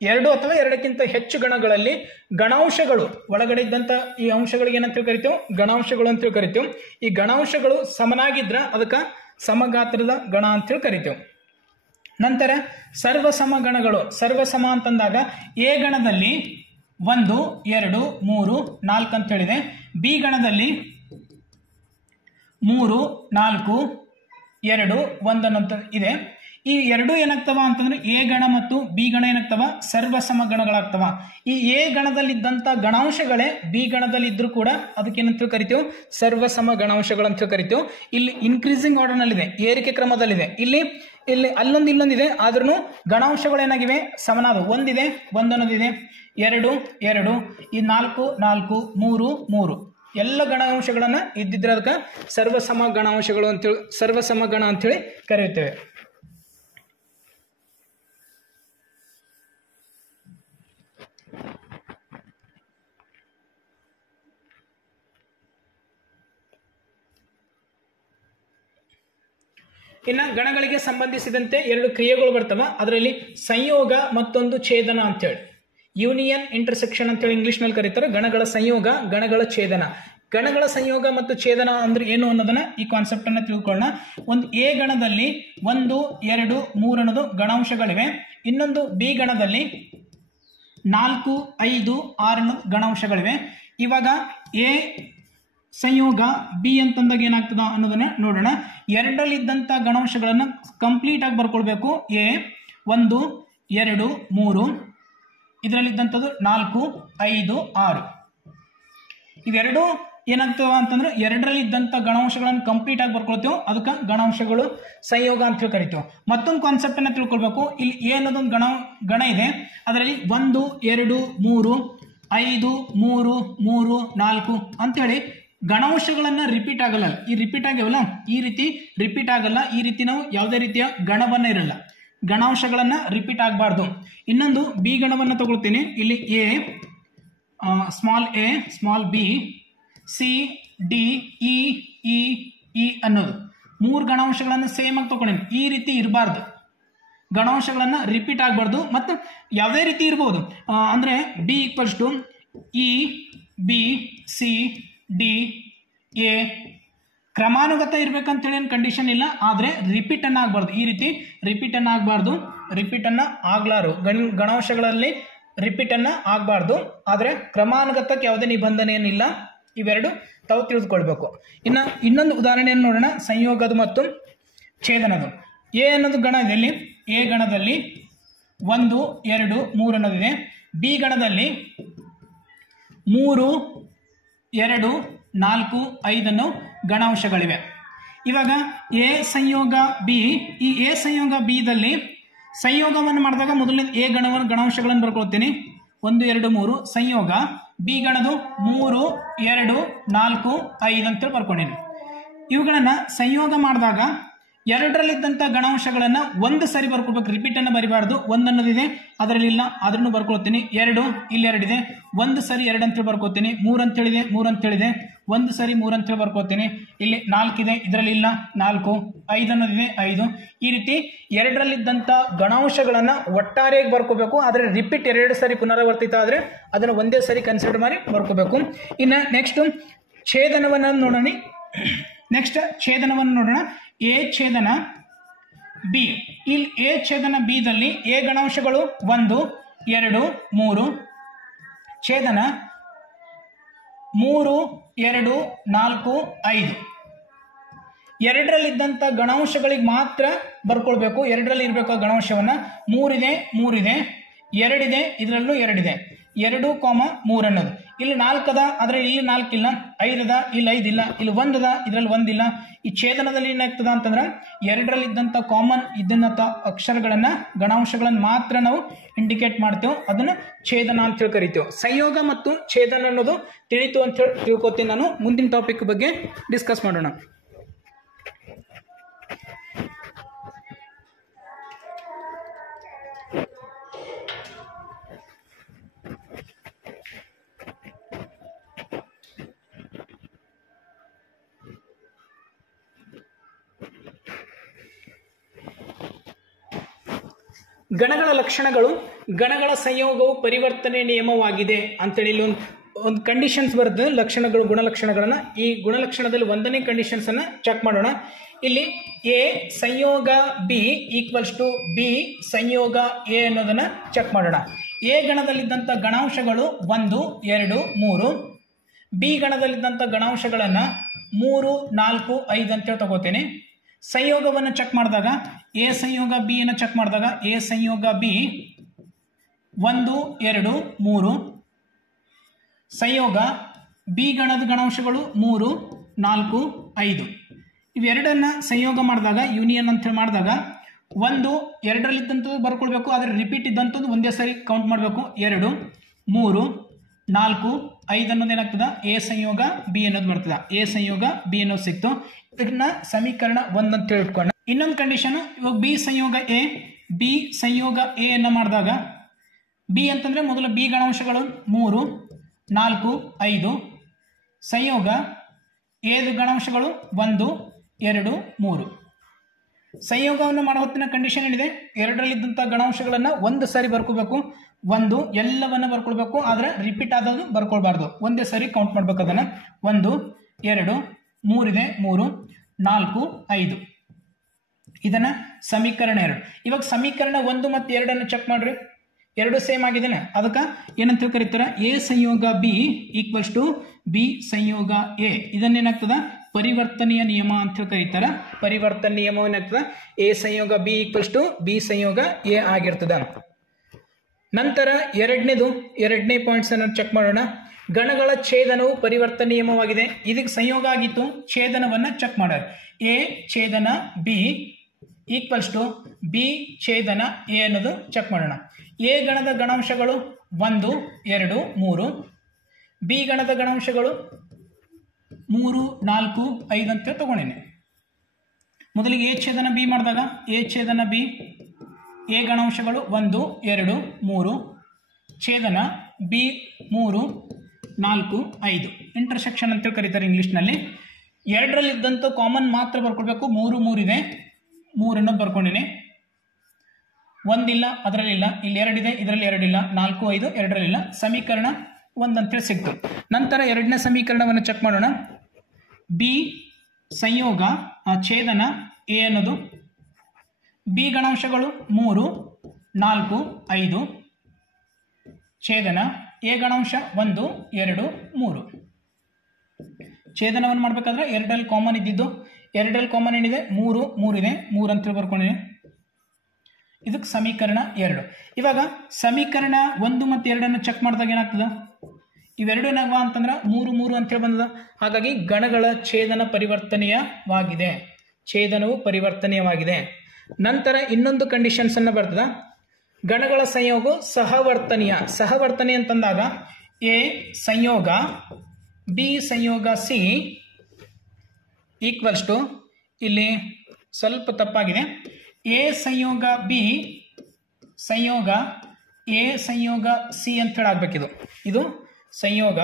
2 ಅಥವಾ 2ಕ್ಕಿಂತ ಹೆಚ್ಚು ಗಣಗಳಲ್ಲಿ ಗಣಾಂಶಗಳು ಒಳಗಡೆ ಇದ್ದಂತ ಈ ಅಂಶಗಳಿಗೆ ಏನಂತ ಕರಿತೀವಿ? ಗಣಾಂಶಗಳು ಅಂತ ಕರಿತೀವಿ. ಈ ಗಣಾಂಶಗಳು ಸಮನಾಗಿದ್ರ ಅದಕ್ಕೆ ಸಮಗಾತ್ರದ ಗಣ ಅಂತೇಳಿ ಕರಿತೀವಿ. ನಂತರ ಸರ್ವಸಮ ಗಣಗಳು. ಸರ್ವಸಮ ಅಂತಂದಾಗ ಎ ಗಣದಲ್ಲಿ 1, 2, 3, 4 ಅಂತ ಹೇಳಿದೆ. ಬಿ ಗಣದಲ್ಲಿ 3, 4, 2, 1 ಅನ್ನೋಂಥ ಇದೆ. ಈ ಎರಡು ಏನಾಗ್ತವ ಅಂತಂದ್ರೆ ಎ ಗಣ ಮತ್ತು ಬಿ ಗಣ ಏನಾಗ್ತವ? ಸರ್ವಸಮ ಗಣಗಳಾಗ್ತವ. ಈ ಎ ಗಣದಲ್ಲಿದ್ದಂಥ ಗಣಾಂಶಗಳೇ ಬಿ ಗಣದಲ್ಲಿ ಇದ್ರೂ ಕೂಡ ಅದಕ್ಕೆ ಏನಂತ ಕರಿತೀವಿ? ಸರ್ವಸಮ ಗಣಾಂಶಗಳು ಅಂತ ಕರಿತೀವಿ. ಇಲ್ಲಿ ಇನ್ಕ್ರೀಸಿಂಗ್ ಆರ್ಡರ್ ನಲ್ಲಿದೆ, ಏರಿಕೆ ಕ್ರಮದಲ್ಲಿದೆ. ಇಲ್ಲಿ ಇಲ್ಲೊಂದಿದೆ, ಆದ್ರೂ ಗಣಾಂಶಗಳು ಏನಾಗಿವೆ? ಸಮನಾದ. 1 ಇದೆ, 1 ಅನ್ನೋದಿದೆ. 2, 2, ಈ 4, 4, 3, 3 ಎಲ್ಲ ಗಣಾಂಶಗಳನ್ನ ಇದ್ದಿದ್ರೆ ಅದಕ್ಕೆ ಸರ್ವಸಮ ಗಣಾಂಶಗಳು ಅಂತೇಳಿ, ಸರ್ವಸಮ ಗಣ ಅಂತೇಳಿ ಕರೆಯುತ್ತೇವೆ. ಇನ್ನು ಗಣಗಳಿಗೆ ಸಂಬಂಧಿಸಿದಂತೆ 2 ಕ್ರಿಯೆಗಳು ಬರ್ತವೆ. ಅದರಲ್ಲಿ ಸಂಯೋಗ ಮತ್ತೊಂದು ಛೇದನ ಅಂತೇಳಿ, ಯೂನಿಯನ್ ಇಂಟರ್ಸೆಕ್ಷನ್ ಅಂತೇಳಿ ಇಂಗ್ಲಿಷ್ ನಲ್ಲಿ ಕರೀತಾರೆ. ಗಣಗಳ ಸಂಯೋಗ, ಗಣಗಳ ಛೇದನ. ಗಣಗಳ ಸಂಯೋಗ ಮತ್ತು ಛೇದನ ಅಂದ್ರೆ ಏನು ಅನ್ನೋದನ್ನ ಈ ಕಾನ್ಸೆಪ್ಟ್ ಅನ್ನ ತಿಳ್ಕೊಳ್ಳೋಣ. ಒಂದು ಎ ಗಣದಲ್ಲಿ 1, 2, 3 ಅನ್ನೋದು ಗಣಾಂಶಗಳಿವೆ. ಇನ್ನೊಂದು ಬಿ ಗಣದಲ್ಲಿ 4, 5, 6 ಗಣಾಂಶಗಳಿವೆ. ಇವಾಗ ಎ ಸಂಯೋಗ ಬಿ ಅಂತಂದಾಗ ಏನಾಗ್ತದ ಅನ್ನೋದನ್ನ ನೋಡೋಣ. ಎರಡರಲ್ಲಿದ್ದಂಥ ಗಣಾಂಶಗಳನ್ನ ಕಂಪ್ಲೀಟ್ ಆಗಿ ಬರ್ಕೊಳ್ಬೇಕು. ಎ 1, 2, 3 ಇದರಲ್ಲಿದ್ದಂಥದ್ದು 4, 5, 6 ಇವೆರಡು ಏನಾಗ್ತವ ಅಂತಂದ್ರೆ ಎರಡರಲ್ಲಿ ಇದ್ದಂಥ ಗಣಾಂಶಗಳನ್ನು ಕಂಪ್ಲೀಟ್ ಆಗಿ ಬರ್ಕೊಳ್ತೇವೆ. ಅದಕ್ಕೆ ಗಣಾಂಶಗಳು ಸಂಯೋಗ ಅಂತ ಕರಿತೇವೆ. ಮತ್ತೊಂದು ಕಾನ್ಸೆಪ್ಟ್ ಅನ್ನ ತಿಳ್ಕೊಳ್ಬೇಕು. ಇಲ್ಲಿ ಎ ಅನ್ನೋದೊಂದು ಗಣ ಇದೆ. ಅದರಲ್ಲಿ 1, 2, 3, 5, 3, 3, 4 ಅಂತೇಳಿ ಗಣಾಂಶಗಳನ್ನ ರಿಪೀಟ್ ಆಗಲ್ಲ. ಈ ರಿಪೀಟ್ ಆಗ್ಯಾವಲ್ಲ, ಈ ರೀತಿ ರಿಪೀಟ್ ಆಗಲ್ಲ. ಈ ರೀತಿ ನಾವು ಯಾವುದೇ ರೀತಿಯ ಗಣವನ್ನ ಇರಲ್ಲ, ಗಣಾಂಶಗಳನ್ನ ರಿಪೀಟ್ ಆಗಬಾರ್ದು. ಇನ್ನೊಂದು ಬಿ ಗಣವನ್ನು ತಗೊಳ್ತೀನಿ. ಇಲ್ಲಿ A, small A, small B, C, D, E, E, E ಅನ್ನೋದು 3 ಗಣಾಂಶಗಳನ್ನ ಸೇಮ್ ಆಗಿ ತಗೊಂಡಿನಿ. ಈ ರೀತಿ ಇರಬಾರ್ದು, ಗಣಾಂಶಗಳನ್ನ ರಿಪೀಟ್ ಆಗಬಾರ್ದು. ಮತ್ತು ಯಾವುದೇ ರೀತಿ ಇರ್ಬೋದು. ಅಂದ್ರೆ D equals to E, B, C, D, A ಕ್ರಮಾನುಗತ ಇರ್ಬೇಕಂತೇಳಿ ಏನು ಕಂಡೀಷನ್ ಇಲ್ಲ. ಆದರೆ ರಿಪೀಟ್ ಅನ್ನ ಆಗಬಾರ್ದು. ಈ ರೀತಿ ರಿಪೀಟ್ ಅನ್ನ ಆಗಬಾರ್ದು, ರಿಪೀಟ್ ಅನ್ನ ಆಗ್ಲಾರು. ಗಣಾಂಶಗಳಲ್ಲಿ ರಿಪೀಟ್ ಅನ್ನ ಆಗಬಾರ್ದು. ಆದರೆ ಕ್ರಮಾನುಗತಕ್ಕೆ ಯಾವುದೇ ನಿಬಂಧನೆ ಏನಿಲ್ಲ. ಇವೆರಡು ತಾವು ತಿಳಿದುಕೊಳ್ಬೇಕು. ಇನ್ನು ಇನ್ನೊಂದು ಉದಾಹರಣೆಯನ್ನು ನೋಡೋಣ, ಸಂಯೋಗದ ಮತ್ತು ಛೇದನದು. ಎ ಅನ್ನೋದು ಗಣ ಇದೆ. ಇಲ್ಲಿ ಎ ಗಣದಲ್ಲಿ 1, 2, 3 ಅನ್ನೋದಿದೆ. ಬಿ ಗಣದಲ್ಲಿ 3, 2, 4, 5 ಅನ್ನೋ ಗಣಾಂಶಗಳಿವೆ. ಇವಾಗ ಎ ಸಂಯೋಗ ಬಿ, ಈ ಎ ಸಂಯೋಗ ಬಿ ದಲ್ಲಿ ಸಂಯೋಗವನ್ನು ಮಾಡಿದಾಗ ಮೊದಲನೇ ಎ ಗಣಾಂಶಗಳನ್ನು ಬರ್ಕೊಳ್ತೀನಿ. 1, 2, 3 ಸಂಯೋಗ. ಬಿ ಗಣದು 3, 2, 4, 5 ಅಂತೇಳಿ ಬರ್ಕೊಂಡೇನೆ. ಇವುಗಳನ್ನ ಸಂಯೋಗ ಮಾಡಿದಾಗ ಎರಡರಲ್ಲಿದ್ದಂಥ ಗಣಾಂಶಗಳನ್ನ ಒಂದು ಸರಿ ಬರ್ಕೊಳ್ಬೇಕು, ರಿಪೀಟ್ ಅನ್ನು ಬರಿಬಾರ್ದು. 1 ಅನ್ನೋದಿದೆ, ಅದರಲ್ಲಿ ಇಲ್ಲ, ಅದನ್ನು ಬರ್ಕೊಳ್ತೀನಿ. 2 ಇಲ್ಲಿ 2 ಇದೆ, 1 ಸರಿ 2 ಅಂತೇಳಿ ಬರ್ಕೋತೀನಿ. 3 ಅಂತೇಳಿದೆ, 3 ಅಂತೇಳಿದೆ, 1 ಸರಿ 3 ಅಂತೇಳಿ ಬರ್ಕೋತೀನಿ. ಇಲ್ಲಿ 4 ಇದೆ, ಇದರಲ್ಲಿ ಇಲ್ಲ, 4. 5 ಅನ್ನೋದಿದೆ, 5. ಈ ರೀತಿ ಎರಡರಲ್ಲಿದ್ದಂಥ ಗಣಾಂಶಗಳನ್ನ ಒಟ್ಟಾರೆಯಾಗಿ ಬರ್ಕೋಬೇಕು. ಆದರೆ ರಿಪೀಟ್ 2 ಸರಿ ಪುನರಾವರ್ತಿತ ಆದರೆ ಅದನ್ನು ಒಂದೇ ಸರಿ ಕನ್ಸಿಡರ್ ಮಾಡಿ ಬರ್ಕೋಬೇಕು. ಇನ್ನು ನೆಕ್ಸ್ಟ್ ಛೇದನವನ್ನು ನೋಡೋಣ. ಎ ಛೇದನ ಬಿ. ಇಲ್ಲಿ ಎ ಛೇದನ ಬಿ ದಲ್ಲಿ ಎ ಗಣಾಂಶಗಳು 1, 2, 3 ಛೇದನ 3, 2, 4, 5 ಎರಡರಲ್ಲಿದ್ದಂಥ ಗಣಾಂಶಗಳಿಗೆ ಮಾತ್ರ ಬರ್ಕೊಳ್ಬೇಕು. ಎರಡರಲ್ಲಿ ಇರಬೇಕು ಗಣಾಂಶವನ್ನ. 3 ಇದೆ, 2 ಇದೆ, ಇದರಲ್ಲೂ 2 ಇದೆ, 2, 3 ಅನ್ನೋದು. ಇಲ್ಲಿ 4 ಅದ, ಆದರೆ ಇಲ್ಲಿ 4 ಇಲ್ಲ. 5 ಅದ, ಇಲ್ಲಿ 5 ಇಲ್ಲ. ಇಲ್ಲಿ 1 ಅದ, ಇದರಲ್ಲಿ 1 ಇಲ್ಲ. ಈ ಛೇದನದಲ್ಲಿ ಏನಾಗ್ತದ ಅಂತಂದ್ರೆ ಎರಡರಲ್ಲಿದ್ದಂಥ ಕಾಮನ್ ಇದ್ದಂಥ ಅಕ್ಷರಗಳನ್ನ ಗಣಾಂಶಗಳನ್ನ ಮಾತ್ರ ನಾವು ಇಂಡಿಕೇಟ್ ಮಾಡ್ತೇವೆ. ಅದನ್ನ ಛೇದನ ಅಂತ ಹೇಳಿ ಕರಿತೇವೆ. ಸಂಯೋಗ ಮತ್ತು ಛೇದನ ಅನ್ನೋದು ತಿಳಿತು ಅಂತ ಹೇಳಿ ತಿಳ್ಕೊತೀನಿ. ನಾನು ಮುಂದಿನ ಟಾಪಿಕ್ ಬಗ್ಗೆ ಡಿಸ್ಕಸ್ ಮಾಡೋಣ. ಗಣಗಳ ಲಕ್ಷಣಗಳು. ಗಣಗಳ ಸಂಯೋಗವು ಪರಿವರ್ತನೆ ನಿಯಮವಾಗಿದೆ ಅಂತೇಳಿ ಇಲ್ಲಿ ಒಂದು ಕಂಡೀಷನ್ಸ್ ಬರುತ್ತೆ. ಲಕ್ಷಣಗಳು, ಗುಣಲಕ್ಷಣಗಳನ್ನ. ಈ ಗುಣಲಕ್ಷಣದಲ್ಲಿ 1ನೇ ಕಂಡೀಷನ್ಸ್ ಅನ್ನ ಚೆಕ್ ಮಾಡೋಣ. ಇಲ್ಲಿ ಎ ಸಂಯೋಗ ಬಿ ಈಕ್ವಲ್ಸ್ ಟು ಬಿ ಸಂಯೋಗ ಎ ಅನ್ನೋದನ್ನ ಚೆಕ್ ಮಾಡೋಣ. ಎ ಗಣದಲ್ಲಿದ್ದಂಥ ಗಣಾಂಶಗಳು 1, 2, 3. ಬಿ ಗಣದಲ್ಲಿದ್ದಂಥ ಗಣಾಂಶಗಳನ್ನ 3, 4, 5 ಅಂತೇಳಿ ತಗೋತೇನೆ. ಸಂಯೋಗವನ್ನು ಚೆಕ್ ಮಾಡಿದಾಗ ಎ ಸಂಯೋಗ ಬಿ ಅನ್ನು ಚೆಕ್ ಮಾಡಿದಾಗ ಎ ಸಂಯೋಗ ಬಿ 1, 2, 3. ಸಂಯೋಗ ಬಿ ಗಣದ ಗಣಾಂಶಗಳು 3, 4, 5. ಇವೆರಡನ್ನ ಸಂಯೋಗ ಮಾಡಿದಾಗ ಯೂನಿಯನ್ ಅಂತ ಹೇಳಿ ಮಾಡಿದಾಗ 1, 2ರಲ್ಲಿದ್ದಂಥದ್ದು ಬರ್ಕೊಳ್ಬೇಕು, ಆದರೆ ರಿಪೀಟ್ ಇದ್ದಂಥದ್ದು ಒಂದೇ ಸಾರಿ ಕೌಂಟ್ ಮಾಡಬೇಕು. 2, 3, 4, 5 ಅನ್ನೋದು ಏನಾಗ್ತದ ಎ ಸಂಯೋಗ ಬಿ ಅನ್ನೋದು ಬರ್ತದ. ಎ ಸಂಯೋಗ ಬಿ ಅನ್ನೋದು ಸಿಕ್ತು. ಇದನ್ನ ಸಮೀಕರಣ 1 ಅಂತ ಹೇಳ್ಕೊಂಡ. ಇನ್ನೊಂದು ಕಂಡೀಷನ್, ಇವಾಗ ಬಿ ಸಂಯೋಗ ಎ, ಬಿ ಸಂಯೋಗ ಎ ಅನ್ನ ಮಾಡಿದಾಗ ಬಿ ಅಂತಂದ್ರೆ ಮೊದಲು ಬಿ ಗಣಾಂಶಗಳು 3, 4, 5. ಸಂಯೋಗ ಎದು ಗಣಾಂಶಗಳು 1, 2, 3. ಸಂಯೋಗವನ್ನು ಮಾಡೋ ಹೊತ್ತಿನ ಕಂಡೀಷನ್ ಏನಿದೆ, ಎರಡರಲ್ಲಿದ್ದಂಥ ಗಣಾಂಶಗಳನ್ನ ಒಂದು ಸಾರಿ ಬರ್ಕೋಬೇಕು. 1 ಎಲ್ಲವನ್ನ ಬರ್ಕೊಳ್ಬೇಕು, ಆದ್ರೆ ರಿಪೀಟ್ ಆದದ್ದು ಬರ್ಕೊಳ್ಬಾರ್ದು. ಒಂದೇ ಸಾರಿ ಕೌಂಟ್ ಮಾಡ್ಬೇಕು ಅದನ್ನ. 1, 2, 3 ಇದೆ, 3, 4, 5. ಇದನ್ನ ಸಮೀಕರಣ 2. ಇವಾಗ ಸಮೀಕರಣ 1 ಮತ್ತು 2 ಚೆಕ್ ಮಾಡ್ರಿ. 2 ಸೇಮ್ ಆಗಿದ್ದೇನೆ. ಅದಕ್ಕೆ ಏನಂತ ಕರೀತಾರ, ಎ ಸಂಯೋಗ ಬಿ ಈಕ್ವಲ್ಸ್ ಟು ಬಿ ಸಂಯೋಗ ಎ. ಇದನ್ನೇನಾಗ್ತದ ಪರಿವರ್ತನೆಯ ನಿಯಮ ಅಂತ ಹೇಳಿ ಕರೀತಾರ. ಪರಿವರ್ತನೆ ನಿಯಮವೇನಾಗ್ತದ, ಎ ಸಂಯೋಗ ಬಿ ಈಕ್ವಲ್ಸ್ ಟು ಬಿ ಸಂಯೋಗ ಎ ಆಗಿರ್ತದ. ನಂತರ ಎರಡನೇ ಪಾಯಿಂಟ್ಸ್ ಅನ್ನು ಚೆಕ್ ಮಾಡೋಣ. ಗಣಗಳ ಛೇದನವು ಪರಿವರ್ತನೆ ನಿಯಮವಾಗಿದೆ. ಇದಕ್ಕೆ ಸಂಯೋಗ ಆಗಿತ್ತು, ಛೇದನವನ್ನ ಚೆಕ್ ಮಾಡೋಣ. ಎ ಛೇದನ ಬಿ ಈಕ್ವಲ್ಸ್ ಟು ಬಿ ಛೇದನ ಎ ಅನ್ನೋದು ಚೆಕ್ ಮಾಡೋಣ. ಎ ಗಣದ ಗಣಾಂಶಗಳು 1, 2, 3. ಬಿ ಗಣದ ಗಣಾಂಶಗಳು 3, 4, 5 ಅಂತ ತಗೊಂಡೇನೆ. ಮೊದಲಿಗೆ ಎ ಛೇದನ ಬಿ ಮಾಡಿದಾಗ ಎ ಛೇದನ ಬಿ, ಎ ಗಣಾಂಶಗಳು 1, 2, 3. ಛೇದನ ಬಿ 3, 4, 5. ಇಂಟರ್ಸೆಕ್ಷನ್ ಅಂತ ಕರೀತಾರೆ ಇಂಗ್ಲಿಷ್ನಲ್ಲಿ. ಎರಡರಲ್ಲಿದ್ದಂಥ ಕಾಮನ್ ಮಾತ್ರ ಬರ್ಕೊಳ್ಬೇಕು. 3, 3 ಇದೆ, 3 ಅನ್ನೋದು ಬರ್ಕೊಂಡಿನಿ. 1 ಇಲ್ಲ, ಅದರಲ್ಲಿಲ್ಲ. ಇಲ್ಲಿ 2 ಇದೆ, ಇದರಲ್ಲಿ 2 ಇಲ್ಲ. 4, 5 ಎರಡರಲ್ಲಿಲ್ಲ. ಸಮೀಕರಣ 1 ಅಂತೇಳಿ ಸಿಕ್ತು. ನಂತರ ಎರಡನೇ ಸಮೀಕರಣವನ್ನು ಚೆಕ್ ಮಾಡೋಣ. ಬಿ ಸಂಯೋಗ ಛೇದನ ಎ ಅನ್ನೋದು ಬಿ ಗಣಾಂಶಗಳು 3, 4, 5. ಛೇದನ ಎ ಗಣಾಂಶ 1, 2, 3. ಛೇದನವನ್ನು ಮಾಡಬೇಕಾದ್ರೆ ಎರಡರಲ್ಲಿ ಕಾಮನ್ ಇದ್ದಿದ್ದು, ಎರಡರಲ್ಲಿ ಕಾಮನ್ ಏನಿದೆ 3, 3 ಇದೆ, 3 ಅಂತ ಬರ್ಕೊಂಡಿದೆ. ಇದಕ್ಕೆ ಸಮೀಕರಣ 2. ಇವಾಗ ಸಮೀಕರಣ 1 ಮತ್ತು 2 ಚೆಕ್ ಮಾಡಿದಾಗ ಏನಾಗ್ತದ, ಇವೆರಡು ಏನಾಗವ ಅಂತಂದ್ರೆ 3, 3 ಅಂತೇಳಿ ಬಂದದ. ಹಾಗಾಗಿ ಗಣಗಳ ಛೇದನ ಪರಿವರ್ತನೀಯವಾಗಿದೆ. ಛೇದನವು ಪರಿವರ್ತನೀಯವಾಗಿದೆ. ನಂತರ ಇನ್ನೊಂದು ಕಂಡೀಷನ್ಸ್ ಅನ್ನ ಬರ್ತದ, ಗಣಗಳ ಸಂಯೋಗ ಸಹವರ್ತನೀಯ. ಸಹವರ್ತನೀಯ ಅಂತಂದಾಗ ಎ ಸಂಯೋಗ ಬಿ ಸಂಯೋಗ ಸಿ ಈಕ್ವಲ್ಸ್ ಟು, ಇಲ್ಲಿ ಸ್ವಲ್ಪ ತಪ್ಪಾಗಿದೆ, ಎ ಸಂಯೋಗ ಬಿ ಸಂಯೋಗ ಎ ಸಂಯೋಗ ಸಿ ಅಂತ ಹೇಳಿ ಆಗ್ಬೇಕಿದು. ಇದು ಸಂಯೋಗ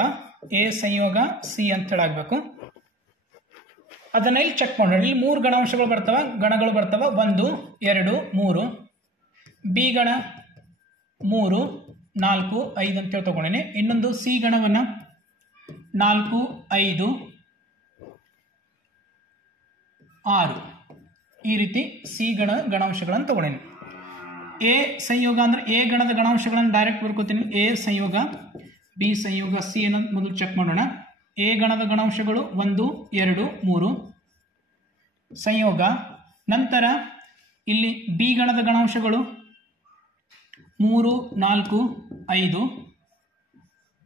ಎ ಸಂಯೋಗ ಸಿ ಅಂತ ಹೇಳಿ ಆಗ್ಬೇಕು. ಅದನ್ನ ಇಲ್ಲಿ ಚೆಕ್ ಮಾಡೋಣ. ಇಲ್ಲಿ 3 ಗಣಾಂಶಗಳು ಬರ್ತವೆ, ಗಣಗಳು ಬರ್ತವೆ. 1, 2, 3. ಬಿ ಗಣ 3, 4, 5 ಅಂತೇಳಿ ತಗೊಂಡೇನೆ. ಇನ್ನೊಂದು ಸಿ ಗಣವನ್ನ 4, 5, 6 ಈ ರೀತಿ ಸಿ ಗಣಾಂಶಗಳನ್ನು ತಗೊಂಡೇನೆ. ಎ ಸಂಯೋಗ ಅಂದ್ರೆ ಎ ಗಣದ ಗಣಾಂಶಗಳನ್ನು ಡೈರೆಕ್ಟ್ ಬರ್ಕೋತೀನಿ. ಎ ಸಂಯೋಗ ಬಿ ಸಂಯೋಗ ಸಿ ಅನ್ನೋದು ಮೊದಲು ಚೆಕ್ ಮಾಡೋಣ. ಎ ಗಣದ ಗಣಾಂಶಗಳು 1 2 3 ಸಂಯೋಗ. ನಂತರ ಇಲ್ಲಿ ಬಿ ಗಣದ ಗಣಾಂಶಗಳು 3 4 5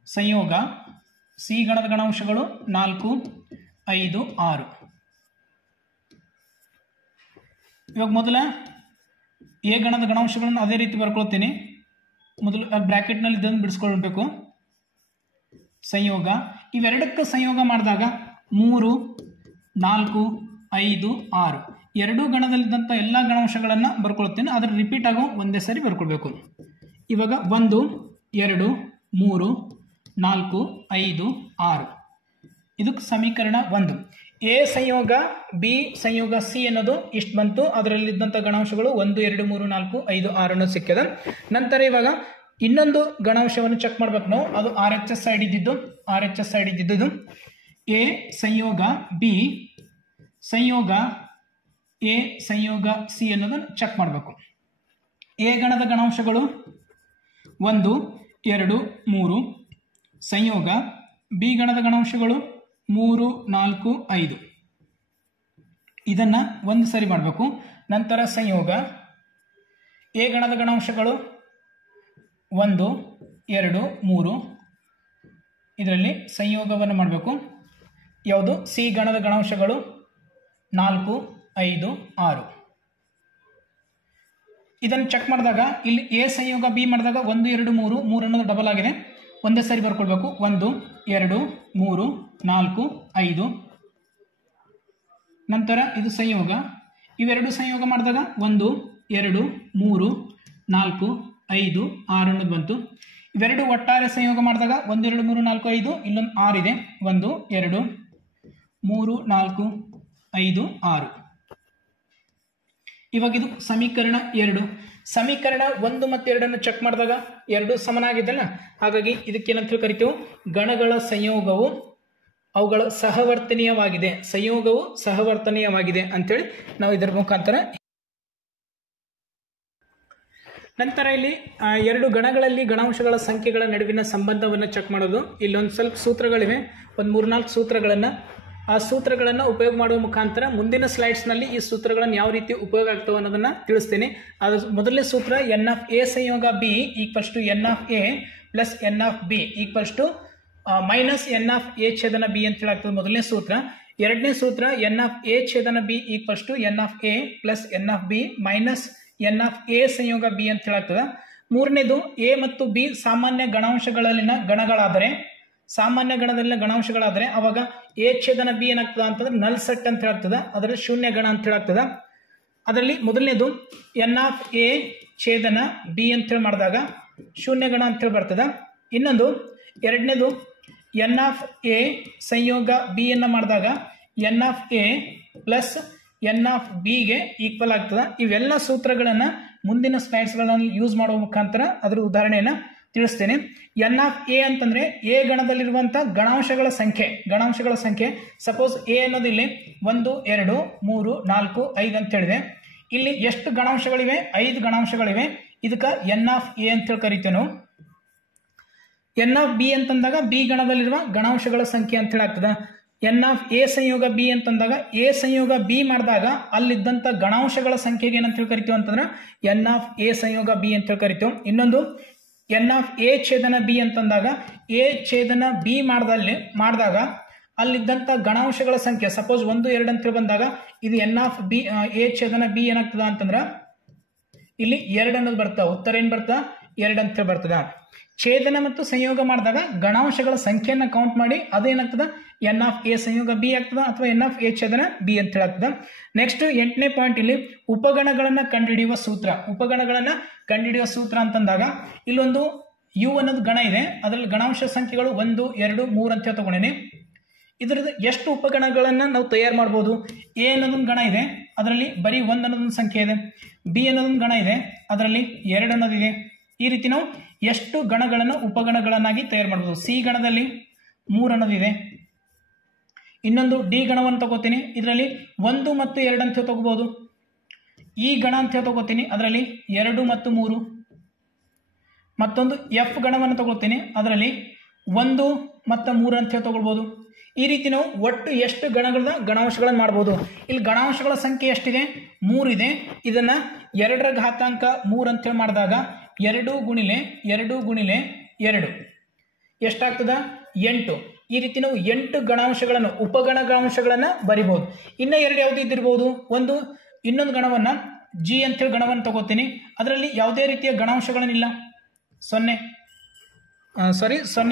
ಸಂಯೋಗ. ಸಿ ಗಣದ ಗಣಾಂಶಗಳು 4 5 6. ಇವಾಗ ಮೊದಲ ಎ ಗಣದ ಗಣಾಂಶಗಳನ್ನು ಅದೇ ರೀತಿ ಬರ್ಕೊಳ್ತೀನಿ. ಮೊದಲು ಬ್ರ್ಯಾಕೆಟ್ನಲ್ಲಿ ಇದನ್ನು ಬಿಡಿಸ್ಕೊಳ್ಬೇಕು. ಸಂಯೋಗ ಇವೆರಡಕ್ಕೆ ಸಂಯೋಗ ಮಾಡಿದಾಗ 3 4 5 6 ಎರಡೂ ಗಣದಲ್ಲಿದ್ದಂಥ ಎಲ್ಲ ಗಣಾಂಶಗಳನ್ನು ಬರ್ಕೊಳ್ತೀನಿ. ಅದರ ರಿಪೀಟ್ ಆಗೋ ಒಂದೇ ಸರಿ ಬರ್ಕೊಳ್ಬೇಕು. ಇವಾಗ 1 2 3 4 5 6 ಇದಕ್ಕೆ ಸಮೀಕರಣ 1. ಎ ಸಂಯೋಗ ಬಿ ಸಂಯೋಗ ಸಿ ಅನ್ನೋದು ಇಷ್ಟು ಬಂತು. ಅದರಲ್ಲಿದ್ದಂಥ ಗಣಾಂಶಗಳು 1 2 3 4 5 6 ಅನ್ನೋದು ಸಿಕ್ಕಿದೆ. ನಂತರ ಇವಾಗ ಇನ್ನೊಂದು ಗಣಾಂಶವನ್ನು ಚೆಕ್ ಮಾಡ್ಬೇಕು ನಾವು. ಅದು RHS ಸೈಡ್ ಇದ್ದಿದ್ದು ಎ ಸಂಯೋಗ ಬಿ ಸಂಯೋಗ ಎ ಸಂಯೋಗ ಸಿ ಅನ್ನೋದನ್ನು ಚೆಕ್ ಮಾಡಬೇಕು. ಎ ಗಣದ ಗಣಾಂಶಗಳು 1 2 3 ಸಂಯೋಗ. ಬಿ ಗಣದ ಗಣಾಂಶಗಳು 3 4 5 ಇದನ್ನು ಒಂದು ಸರಿ ಮಾಡಬೇಕು. ನಂತರ ಸಂಯೋಗ ಎ ಗಣದ ಗಣಾಂಶಗಳು 1 2 3 ಇದರಲ್ಲಿ ಸಂಯೋಗವನ್ನು ಮಾಡಬೇಕು. ಯಾವುದು? ಸಿ ಗಣದ ಗಣಾಂಶಗಳು 4 5 6 ಇದನ್ನು ಚೆಕ್ ಮಾಡಿದಾಗ ಇಲ್ಲಿ ಎ ಸಂಯೋಗ ಬಿ ಮಾಡಿದಾಗ 1 2 3 3 ಅನ್ನೋದು ಡಬಲ್ ಆಗಿದೆ. ಒಂದೇ ಸರಿ ಬರ್ಕೊಳ್ಬೇಕು. 1 2 3 4 5 ನಂತರ ಇದು ಸಂಯೋಗ. ಇವೆರಡು ಸಂಯೋಗ ಮಾಡಿದಾಗ 1 2 3 4 5 6 ಅನ್ನೋದು ಬಂತು. ಇವೆರಡು ಒಟ್ಟಾರೆ ಸಂಯೋಗ ಮಾಡಿದಾಗ 1 2 3 4 5 ಇಲ್ಲೊಂದು 6 ಇದೆ. 1 2 3 4 5 6 ಇವಾಗ ಇದು ಸಮೀಕರಣ 2. ಸಮೀಕರಣ 1 ಮತ್ತು 2 ಚೆಕ್ ಮಾಡಿದಾಗ ಎರಡು ಸಮನಾಗಿದ್ದಲ್ಲ, ಹಾಗಾಗಿ ಇದಕ್ಕೇನಂತ ಕರಿತೀವಿ? ಗಣಗಳ ಸಂಯೋಗವು ಅವುಗಳ ಸಹವರ್ತನೀಯವಾಗಿದೆ. ಸಂಯೋಗವು ಸಹವರ್ತನೀಯವಾಗಿದೆ ಅಂತೇಳಿ ನಾವು ಇದರ ಮುಖಾಂತರ. ನಂತರ ಇಲ್ಲಿ ಎರಡು ಗಣಗಳಲ್ಲಿ ಗಣಾಂಶಗಳ ಸಂಖ್ಯೆಗಳ ನಡುವಿನ ಸಂಬಂಧವನ್ನು ಚೆಕ್ ಮಾಡೋದು. ಇಲ್ಲೊಂದು ಸ್ವಲ್ಪ ಸೂತ್ರಗಳಿವೆ, ಒಂದು 3-4 ಸೂತ್ರಗಳನ್ನು. ಆ ಸೂತ್ರಗಳನ್ನು ಉಪಯೋಗ ಮಾಡುವ ಮುಖಾಂತರ ಮುಂದಿನ ಸ್ಲೈಡ್ಸ್ನಲ್ಲಿ ಈ ಸೂತ್ರಗಳನ್ನು ಯಾವ ರೀತಿ ಉಪಯೋಗ ಆಗ್ತವೆ ಅನ್ನೋದನ್ನು ತಿಳಿಸ್ತೀನಿ. ಅದು ಮೊದಲನೇ ಸೂತ್ರ ಎನ್ ಆಫ್ ಎ ಸಂಯೋಗ B equals to N of A plus N of B equals to minus N of A ಛೇದನ ಬಿ ಅಂತ ಹೇಳಾಗ್ತದೆ ಮೊದಲನೇ ಸೂತ್ರ. ಎರಡನೇ ಸೂತ್ರ ಎನ್ ಆಫ್ ಎ ಛೇದನ B equals to N of A plus N of B minus N of A ಸಂಯೋಗ B ಅಂತ ಹೇಳಾಗ್ತದೆ. ಮೂರನೇದು ಎ ಮತ್ತು ಬಿ ಸಾಮಾನ್ಯ ಗಣಾಂಶಗಳಲ್ಲಿನ ಗಣಗಳಾದರೆ, ಸಾಮಾನ್ಯ ಗಣದಲ್ಲಿನ ಗಣಾಂಶಗಳಾದರೆ ಅವಾಗ ಎ ಛೇದನ ಬಿ ಏನಾಗ್ತದೆ ಅಂತಂದ್ರೆ ನಲ್ ಸೆಟ್ ಅಂತ ಹೇಳಾಗ್ತದೆ. ಅದರಲ್ಲಿ ಶೂನ್ಯ ಗಣ ಅಂತ ಹೇಳಾಗ್ತದೆ. ಅದರಲ್ಲಿ ಮೊದಲನೇದು ಎನ್ ಆಫ್ ಎ ಛೇದನ ಬಿ ಅಂತೇಳಿ ಮಾಡಿದಾಗ ಶೂನ್ಯ ಗಣ ಅಂತೇಳಿ ಬರ್ತದೆ. ಇನ್ನೊಂದು ಎರಡನೇದು ಎನ್ ಆಫ್ ಎ ಸಂಯೋಗ ಬಿ ಅನ್ನು ಮಾಡಿದಾಗ N of A plus N of ಬಿಗೆ ಈಕ್ವಲ್ ಆಗ್ತದೆ. ಇವೆಲ್ಲ ಸೂತ್ರಗಳನ್ನು ಮುಂದಿನ ಸ್ಲೈಡ್ಸ್ಗಳನ್ನು ಯೂಸ್ ಮಾಡುವ ಮುಖಾಂತರ ಅದರ ಉದಾಹರಣೆಯನ್ನು ತಿಳಿಸ್ತೇನೆ. ಎನ್ ಆಫ್ ಎ ಅಂತಂದ್ರೆ ಎ ಗಣದಲ್ಲಿರುವಂಥ ಗಣಾಂಶಗಳ ಸಂಖ್ಯೆ. ಸಪೋಸ್ ಎ ಅನ್ನೋದು ಇಲ್ಲಿ 1 2 3 4 5 ಅಂತ ಹೇಳಿದೆ. ಇಲ್ಲಿ ಎಷ್ಟು ಗಣಾಂಶಗಳಿವೆ? 5 ಗಣಾಂಶಗಳಿವೆ. ಇದಕ್ಕೆ ಎನ್ ಆಫ್ ಎ ಅಂತೇಳಿ ಕರಿತೇವೆ ನಾವು. ಎನ್ ಆಫ್ ಬಿ ಅಂತಂದಾಗ ಬಿ ಗಣದಲ್ಲಿರುವ ಗಣಾಂಶಗಳ ಸಂಖ್ಯೆ ಅಂತ ಹೇಳಿ ಆಗ್ತದೆ. ಎನ್ ಆಫ್ ಎ ಸಂಯೋಗ ಬಿ ಅಂತಂದಾಗ ಎ ಸಂಯೋಗ ಬಿ ಮಾಡಿದಾಗ ಅಲ್ಲಿದ್ದಂಥ ಗಣಾಂಶಗಳ ಸಂಖ್ಯೆಗೆ ಏನಂತ ಹೇಳಿ ಕರಿತೀವಿ ಅಂತಂದ್ರೆ ಎನ್ ಆಫ್ ಎ ಸಂಯೋಗ ಬಿ ಅಂತ ಹೇಳಿ ಕರಿತೀವಿ. ಇನ್ನೊಂದು ಎನ್ ಆಫ್ ಎ ಛೇದನ ಬಿ ಅಂತಂದಾಗ ಎ ಛೇದನ ಬಿ ಮಾಡಿದಾಗ ಅಲ್ಲಿದ್ದಂಥ ಗಣಾಂಶಗಳ ಸಂಖ್ಯೆ ಸಪೋಸ್ 1 2 ಅಂತೇಳಿ ಬಂದಾಗ ಇದು ಎನ್ ಆಫ್ ಬಿ ಎ ಛೇದನ ಬಿ ಏನಾಗ್ತದ ಅಂತಂದ್ರೆ ಇಲ್ಲಿ 2 ಅನ್ನೋದು ಬರ್ತದೆ. ಉತ್ತರ ಏನು ಬರ್ತದೆ? 2 ಅಂತೇಳಿ ಬರ್ತದೆ. ಛೇದನ ಮತ್ತು ಸಂಯೋಗ ಮಾಡಿದಾಗ ಗಣಾಂಶಗಳ ಸಂಖ್ಯೆಯನ್ನು ಕೌಂಟ್ ಮಾಡಿ ಅದೇನಾಗ್ತದೆ? ಎನ್ ಆಫ್ ಎ ಸಂಯೋಗ ಬಿ ಆಗ್ತದೆ ಅಥವಾ ಎನ್ ಆಫ್ ಎ ಛೇದನ ಬಿ ಅಂತ ಹೇಳಾಗ್ತದೆ. ನೆಕ್ಸ್ಟ್ 8ನೇ ಪಾಯಿಂಟ್ ಇಲ್ಲಿ ಉಪಗಣಗಳನ್ನು ಕಂಡುಹಿಡಿಯುವ ಸೂತ್ರ ಅಂತಂದಾಗ ಇಲ್ಲೊಂದು ಯು ಅನ್ನೋದು ಗಣ ಇದೆ. ಅದರಲ್ಲಿ ಗಣಾಂಶ ಸಂಖ್ಯೆಗಳು 1 2 3 ಅಂತ ತಗೊಂಡೇನೆ. ಇದರದ್ದು ಎಷ್ಟು ಉಪಗಣಗಳನ್ನು ನಾವು ತಯಾರು ಮಾಡ್ಬೋದು? ಎ ಅನ್ನೋದೊಂದು ಗಣ ಇದೆ, ಅದರಲ್ಲಿ ಬರೀ 1 ಅನ್ನೋದೊಂದು ಸಂಖ್ಯೆ ಇದೆ. ಬಿ ಅನ್ನೋದೊಂದು ಗಣ ಇದೆ, ಅದರಲ್ಲಿ 2 ಅನ್ನೋದಿದೆ. ಈ ರೀತಿ ನಾವು ಎಷ್ಟು ಗಣಗಳನ್ನು ಉಪಗಣಗಳನ್ನಾಗಿ ತಯಾರು ಮಾಡ್ಬೋದು. ಸಿ ಗಣದಲ್ಲಿ 3 ಅನ್ನೋದಿದೆ. ಇನ್ನೊಂದು ಡಿ ಗಣವನ್ನು ತಗೋತೀನಿ, ಇದರಲ್ಲಿ 1 ಮತ್ತು 2 ಅಂತ ತಗೋಬಹುದು. ಈ ಗಣ ಅಂತ ತಗೋತೀನಿ, ಅದರಲ್ಲಿ 2 ಮತ್ತು 3. ಮತ್ತೊಂದು ಎಫ್ ಗಣವನ್ನು ತಗೋತೀನಿ, ಅದರಲ್ಲಿ 1 ಮತ್ತು 3 ಅಂತ ಹೇಳಿ ತಗೊಳ್ಬೋದು. ಈ ರೀತಿ ನಾವು ಒಟ್ಟು ಎಷ್ಟು ಗಣಾಂಶಗಳನ್ನು ಮಾಡ್ಬೋದು. ಇಲ್ಲಿ ಗಣಾಂಶಗಳ ಸಂಖ್ಯೆ ಎಷ್ಟಿದೆ? 3 ಇದೆ. ಇದನ್ನು 2 ರ ಘಾತಾಂಕ 3 ಅಂತೇಳಿ ಮಾಡಿದಾಗ 2 ಗುಣಿಲೆ 2 ಗುಣಿಲೆ 2 ಎಷ್ಟಾಗ್ತದ? 8. ಈ ರೀತಿ ನಾವು 8 ಗಣಾಂಶಗಳನ್ನು ಉಪಗಣಾಂಶಗಳನ್ನು ಬರಿಬಹುದು. ಇನ್ನು 2 ಯಾವುದು ಇದ್ದಿರ್ಬೋದು. ಇನ್ನೊಂದು ಗಣವನ್ನು ಜಿ ಅಂತೇಳಿ ಗಣವನ್ನು ತಗೋತೀನಿ. ಅದರಲ್ಲಿ ಯಾವುದೇ ರೀತಿಯ ಗಣಾಂಶಗಳನ್ನಿಲ್ಲ. 0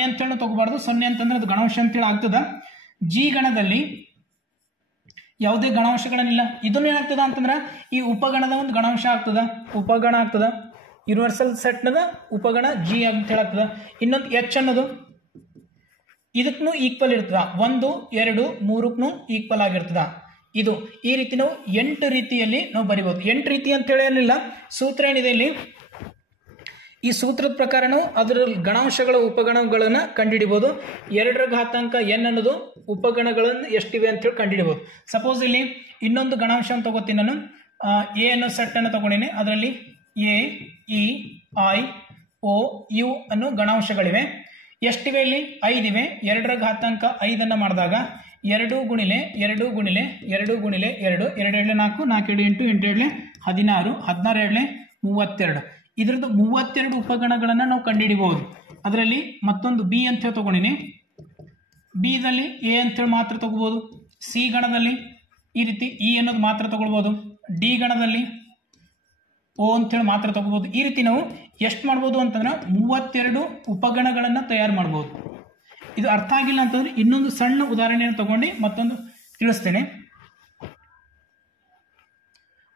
ಅಂತೇಳಿ ತಗೋಬಾರ್ದು. 0 ಅಂತಂದ್ರೆ ಅದು ಗಣಾಂಶ ಅಂತೇಳಿ ಆಗ್ತದ. ಜಿ ಗಣದಲ್ಲಿ ಯಾವುದೇ ಗಣಾಂಶಗಳನ್ನಿಲ್ಲ. ಇದನ್ನು ಏನಾಗ್ತದ ಅಂತಂದ್ರೆ ಈ ಉಪಗಣದ ಒಂದು ಗಣಾಂಶ ಆಗ್ತದ, ಉಪಗಣ ಆಗ್ತದ. ಯೂನಿವರ್ಸಲ್ ಸೆಟ್ನದ ಉಪಗಣ ಜಿ ಅಂತ ಹೇಳಾಗ್ತದ. ಇನ್ನೊಂದು ಎಚ್ ಅನ್ನೋದು ಇದಕ್ಕೂ ಈಕ್ವಲ್ ಇರ್ತದ. 1, 2, 3ಕ್ಕೂ ಈಕ್ವಲ್ ಆಗಿರ್ತದ. ಇದು ಈ ರೀತಿ ನಾವು 8 ರೀತಿಯಲ್ಲಿ ನಾವು ಬರಿಬಹುದು. 8 ರೀತಿ ಅಂತೇಳಿ ಏನಿಲ್ಲ, ಸೂತ್ರ ಏನಿದೆ ಇಲ್ಲಿ, ಈ ಸೂತ್ರದ ಪ್ರಕಾರ ನಾವು ಅದರ ಗಣಾಂಶಗಳ ಉಪಗಣಗಳನ್ನು ಕಂಡುಹಿಡಿಬಹುದು. 2 ರ ಘಾತಾಂಕ n ಅನ್ನೋದು ಉಪಗಣಗಳನ್ನು ಎಷ್ಟಿವೆ ಅಂತೇಳಿ ಕಂಡುಹಿಡಿಬಹುದು. ಸಪೋಸ್ ಇಲ್ಲಿ ಇನ್ನೊಂದು ಗಣಾಂಶ ಅಂತ ತಗೋತೀನಿ ನಾನು. ಎ ಅನ್ನೋ ಸೆಟ್ ಅನ್ನು ತಗೊಂಡಿನಿ. ಅದರಲ್ಲಿ A, E, I, O, U ಅನ್ನೋ ಗಣಾಂಶಗಳಿವೆ. ಎಷ್ಟಿವೆ ಇಲ್ಲಿ? 5 ಇವೆ. 2 ರ ಘಾತಾಂಕ 5 ಮಾಡಿದಾಗ 2 ಗುಣಿಲೆ 2 ಗುಣಿಲೆ 2 ಗುಣಿಲೆ 2, 2 2 4, 4 2 8, 8 2 16, 16 2 32. ಇದರದ್ದು 32 ಉಪಗಣಗಳನ್ನು ನಾವು ಕಂಡುಹಿಡಿಬಹುದು. ಅದರಲ್ಲಿ ಮತ್ತೊಂದು ಬಿ ಅಂತ ಹೇಳಿ ತಗೊಂಡಿನಿ. ಬಿದಲ್ಲಿ ಎ ಅಂತೇಳಿ ಮಾತ್ರ ತಗೋಬಹುದು. ಸಿ ಗಣದಲ್ಲಿ ಈ ರೀತಿ ಇ ಅನ್ನೋದು ಮಾತ್ರ ತಗೊಳ್ಬೋದು. ಡಿ ಗಣದಲ್ಲಿ ಓ ಅಂತೇಳಿ ಮಾತ್ರ ತಗೋಬಹುದು. ಈ ರೀತಿ ನಾವು ಎಷ್ಟು ಮಾಡ್ಬೋದು ಅಂತಂದ್ರೆ 32 ಉಪಗಣಗಳನ್ನು ತಯಾರು ಮಾಡ್ಬೋದು. ಇದು ಅರ್ಥ ಆಗಿಲ್ಲ ಅಂತಂದ್ರೆ ಇನ್ನೊಂದು ಸಣ್ಣ ಉದಾಹರಣೆಯನ್ನು ತಗೊಂಡು ಮತ್ತೊಂದು ತಿಳಿಸ್ತೇನೆ.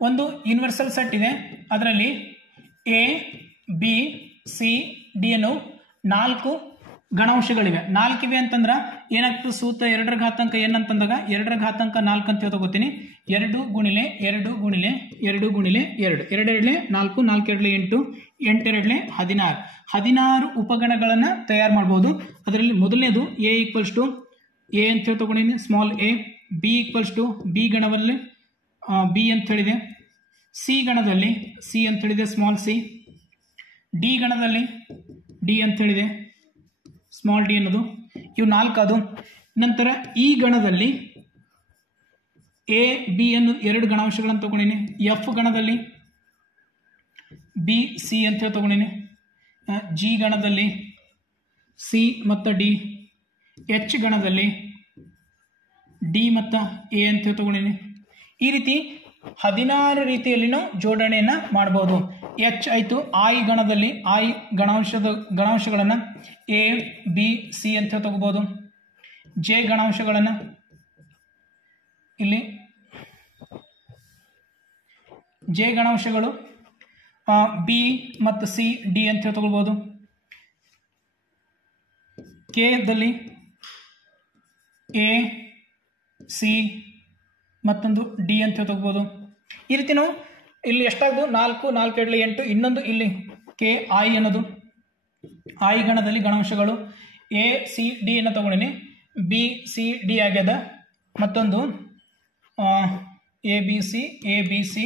ಒಂದು ಯೂನಿವರ್ಸಲ್ ಸೆಟ್ ಇದೆ. ಅದರಲ್ಲಿ ಎ, ಬಿ, ಸಿ, ಡಿ ಅನ್ನೋ 4 ಗಣಾಂಶಗಳಿವೆ. 4 ಇವೆ ಅಂತಂದ್ರೆ ಏನಾಗ್ತದೆ? ಸೂತ್ರ 2 ರ ಘಾತಾಂಕ n ಅಂತಂದಾಗ 2 ರ ಘಾತಾಂಕ 4 ಅಂತ ತಗೋತೀನಿ. 2 ಗುಣಿಲೆ 2 ಗುಣಿಲೆ 2 ಗುಣಿಲೆ 2, 2 2 4, 4 2 8, 8 2 16, 16 ಉಪಗಣಗಳನ್ನು ತಯಾರು ಮಾಡ್ಬೋದು. ಅದರಲ್ಲಿ ಮೊದಲನೇದು ಎ ಈಕ್ವಲ್ಸ್ ಟು ಎ ಅಂತ ಹೇಳಿ ತಗೊಂಡಿನಿ, small A. B equals to B ಗಣದಲ್ಲಿ ಬಿ ಅಂತ ಹೇಳಿದೆ. ಸಿ ಗಣದಲ್ಲಿ ಸಿ ಅಂತ ಹೇಳಿದೆ, ಸ್ಮಾಲ್ ಸಿ. ಡಿ ಗಣದಲ್ಲಿ ಡಿ ಅಂತ ಹೇಳಿದೆ, ಸ್ಮಾಲ್ ಡಿ ಅನ್ನೋದು. ಇವು 4 ಅದು. ನಂತರ ಈ ಗಣದಲ್ಲಿ ಎ, ಬಿ ಅನ್ನೋ 2 ಗಣಾಂಶಗಳನ್ನು ತಗೊಂಡಿನಿ. ಎಫ್ ಗಣದಲ್ಲಿ ಬಿ, ಸಿ ಅಂತ ಹೇಳಿ ತಗೊಂಡಿನಿ. ಜಿ ಗಣದಲ್ಲಿ ಸಿ ಮತ್ತು ಡಿ. ಎಚ್ ಗಣದಲ್ಲಿ ಡಿ ಮತ್ತು ಎ ಅಂತ ಹೇಳಿ ತಗೊಂಡಿನಿ. ಈ ರೀತಿ 16 ರೀತಿಯಲ್ಲಿ ನಾವು ಜೋಡಣೆಯನ್ನು ಮಾಡಬಹುದು. ಎಚ್ ಆಯಿತು. ಐ ಗಣದಲ್ಲಿ ಐ ಗಣಾಂಶಗಳನ್ನು ಎ, ಬಿ, ಸಿ ಅಂತ ತಗೋಬಹುದು. ಜೆ ಗಣಾಂಶಗಳನ್ನು ಇಲ್ಲಿ ಜೆ ಗಣಾಂಶಗಳು ಬಿ ಮತ್ತು ಸಿ, ಡಿ ಅಂತ ತಗೊಳ್ಬೋದು. ಕೆ ದಲ್ಲಿ ಎ, ಸಿ ಮತ್ತೊಂದು ಡಿ ಅಂತ ತಗೋಬಹುದು. ಈ ರೀತಿ ನಾವು ಇಲ್ಲಿ ಎಷ್ಟಾಗ್ದು? 4, 4 2 8. ಇನ್ನೊಂದು ಇಲ್ಲಿ ಕೆ ಐ ಅನ್ನೋದು ಐ ಗಣದಲ್ಲಿ ಗಣಾಂಶಗಳು ಎ, ಸಿ, ಡಿ ಅನ್ನು ತಗೊಂಡಿನಿ. ಬಿ, ಸಿ, ಡಿ ಆಗ್ಯದ. ಮತ್ತೊಂದು A, B, C, A, B, C,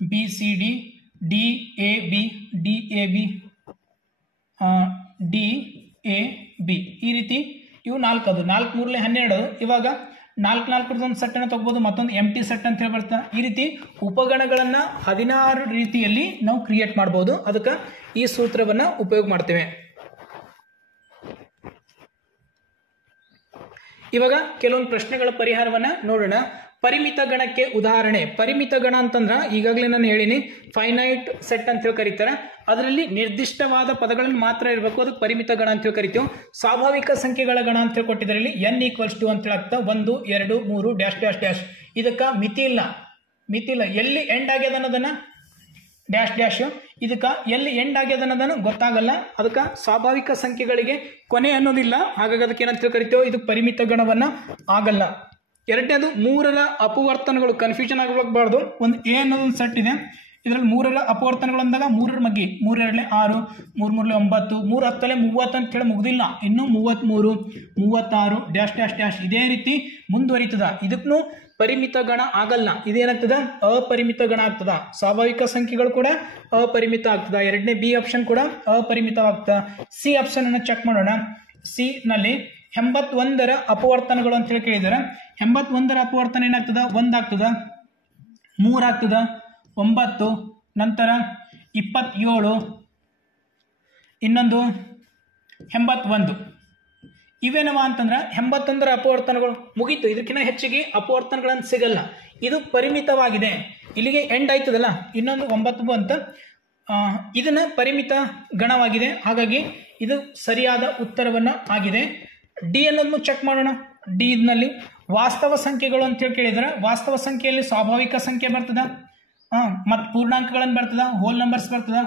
B, C, D, D, A, B, D, A, B, D, A, B. ಈ ರೀತಿ ಇವು 4 ಅದು. 4 3 12. ಇವಾಗ 4 4 ಒಂದು ಸೆಟ್ ಅನ್ನು ತಗೋಬಹುದು. ಮತ್ತೊಂದು ಎಂಟಿ ಸೆಟ್ ಅಂತ ಹೇಳಿ ಬರ್ತಾ. ಈ ರೀತಿ ಉಪಗಣಗಳನ್ನು 16 ರೀತಿಯಲ್ಲಿ ನಾವು ಕ್ರಿಯೇಟ್ ಮಾಡಬಹುದು. ಅದಕ್ಕೆ ಈ ಸೂತ್ರವನ್ನು ಉಪಯೋಗ ಮಾಡ್ತೇವೆ. ಇವಾಗ ಕೆಲವೊಂದು ಪ್ರಶ್ನೆಗಳ ಪರಿಹಾರವನ್ನ ನೋಡೋಣ. ಪರಿಮಿತ ಗಣಕ್ಕೆ ಉದಾಹರಣೆ. ಪರಿಮಿತ ಗಣ ಅಂತಂದ್ರೆ ಈಗಾಗಲೇ ನಾನು ಹೇಳಿನಿ, ಫೈನೈಟ್ ಸೆಟ್ ಅಂತ ಹೇಳಿ ಕರೀತಾರೆ. ಅದರಲ್ಲಿ ನಿರ್ದಿಷ್ಟವಾದ ಪದಗಳನ್ನು ಮಾತ್ರ ಇರಬೇಕು, ಅದಕ್ಕೆ ಪರಿಮಿತ ಗಣ ಅಂತ ಹೇಳಿ ಕರಿತೀವಿ. ಸ್ವಾಭಾವಿಕ ಸಂಖ್ಯೆಗಳ ಗಣ ಅಂತ ಹೇಳಿ ಕೊಟ್ಟಿದ್ದಾರೆ. ಇಲ್ಲಿ n = 2 ಅಂತ ಹೇಳಿ ಆಗ್ತಾ 1 2 3 ಡ್ಯಾಶ್ ಡ್ಯಾಶ್ ಡ್ಯಾಶ್. ಇದಕ್ಕ ಮಿತಿ ಇಲ್ಲ, ಎಲ್ಲಿ ಎಂಡ್ ಆಗ್ಯದ ಅನ್ನೋದನ್ನ ಡ್ಯಾಶ್ ಡ್ಯಾಶ್. ಇದಕ್ಕೆ ಎಲ್ಲಿ ಎಂಡ್ ಆಗ್ಯದ ಅನ್ನೋದನ್ನು ಗೊತ್ತಾಗಲ್ಲ. ಅದಕ್ಕೆ ಸ್ವಾಭಾವಿಕ ಸಂಖ್ಯೆಗಳಿಗೆ ಕೊನೆ ಅನ್ನೋದಿಲ್ಲ. ಹಾಗಾಗಿ ಅದಕ್ಕೆ ಏನಂತ ಕರಿತೇವೆ, ಇದು ಪರಿಮಿತ ಗಣವನ್ನ ಆಗಲ್ಲ. ಎರಡನೇದು 3ರ ಅಪವರ್ತನಗಳು. ಕನ್ಫ್ಯೂಷನ್ ಆಗಬಾರ್ದು. ಒಂದು ಎ ಅನ್ನೋದೊಂದು ಸೆಟ್ ಇದೆ. ಇದರಲ್ಲಿ 3ರ ಅಪವರ್ತನಗಳು ಅಂದಾಗ 3ರ ಮಗ್ಗಿ 3 2 6 3 3 9 3 10 30 ಅಂತ ಹೇಳಿ ಮುಗ್ದಿಲ್ಲ. ಇನ್ನು 33 36 ಡ್ಯಾಶ್ ಡ್ಯಾಶ್ ಡ್ಯಾಶ್ ಇದೇ ರೀತಿ ಮುಂದುವರಿತದ. ಇದಕ್ಕೂ ಪರಿಮಿತ ಗಣ ಆಗಲ್ಲ. ಇದೇನಾಗ್ತದ, ಅಪರಿಮಿತ ಗಣ ಆಗ್ತದ. ಸ್ವಾಭಾವಿಕ ಸಂಖ್ಯೆಗಳು ಕೂಡ ಅಪರಿಮಿತ ಆಗ್ತದ. ಎರಡನೇ ಬಿ ಆಪ್ಷನ್ ಕೂಡ ಅಪರಿಮಿತ ಆಗ್ತದ. ಸಿ ಆಪ್ಷನ್ ಅನ್ನು ಚೆಕ್ ಮಾಡೋಣ. ಸಿ ನಲ್ಲಿ 81ರ ಅಪವರ್ತನಗಳು ಅಂತ ಹೇಳಿ ಕೇಳಿದಾರೆ. 81ರ ಅಪವರ್ತನ ಏನಾಗ್ತದ? 1 ಆಗ್ತದ, 3 ಆಗ್ತದ, 9, ನಂತರ 27, ಇನ್ನೊಂದು 81. ಇವೇನವ ಅಂತಂದ್ರೆ 81ರ ಅಪವರ್ತನಗಳು ಮುಗೀತು. ಇದಕ್ಕಿಂತ ಹೆಚ್ಚಿಗೆ ಅಪವರ್ತನಗಳನ್ನು ಸಿಗಲ್ಲ. ಇದು ಪರಿಮಿತವಾಗಿದೆ. ಇಲ್ಲಿಗೆ ಎಂಡ್ ಆಯ್ತದಲ್ಲ, ಇನ್ನೊಂದು 9 ಅಂತ ಇದನ್ನ ಪರಿಮಿತ ಗಣವಾಗಿದೆ. ಹಾಗಾಗಿ ಇದು ಸರಿಯಾದ ಉತ್ತರವನ್ನ ಆಗಿದೆ. ಡಿ ಅನ್ನೋದನ್ನು ಚೆಕ್ ಮಾಡೋಣ. ಡಿ ನಲ್ಲಿ ವಾಸ್ತವ ಸಂಖ್ಯೆಗಳು ಅಂತ ಹೇಳಿ ಕೇಳಿದ್ರೆ, ವಾಸ್ತವ ಸಂಖ್ಯೆಯಲ್ಲಿ ಸ್ವಾಭಾವಿಕ ಸಂಖ್ಯೆ ಬರ್ತದ, ಮತ್ತು ಪೂರ್ಣಾಂಕಗಳನ್ನು ಬರ್ತದ, ಹೋಲ್ ನಂಬರ್ಸ್ ಬರ್ತದ.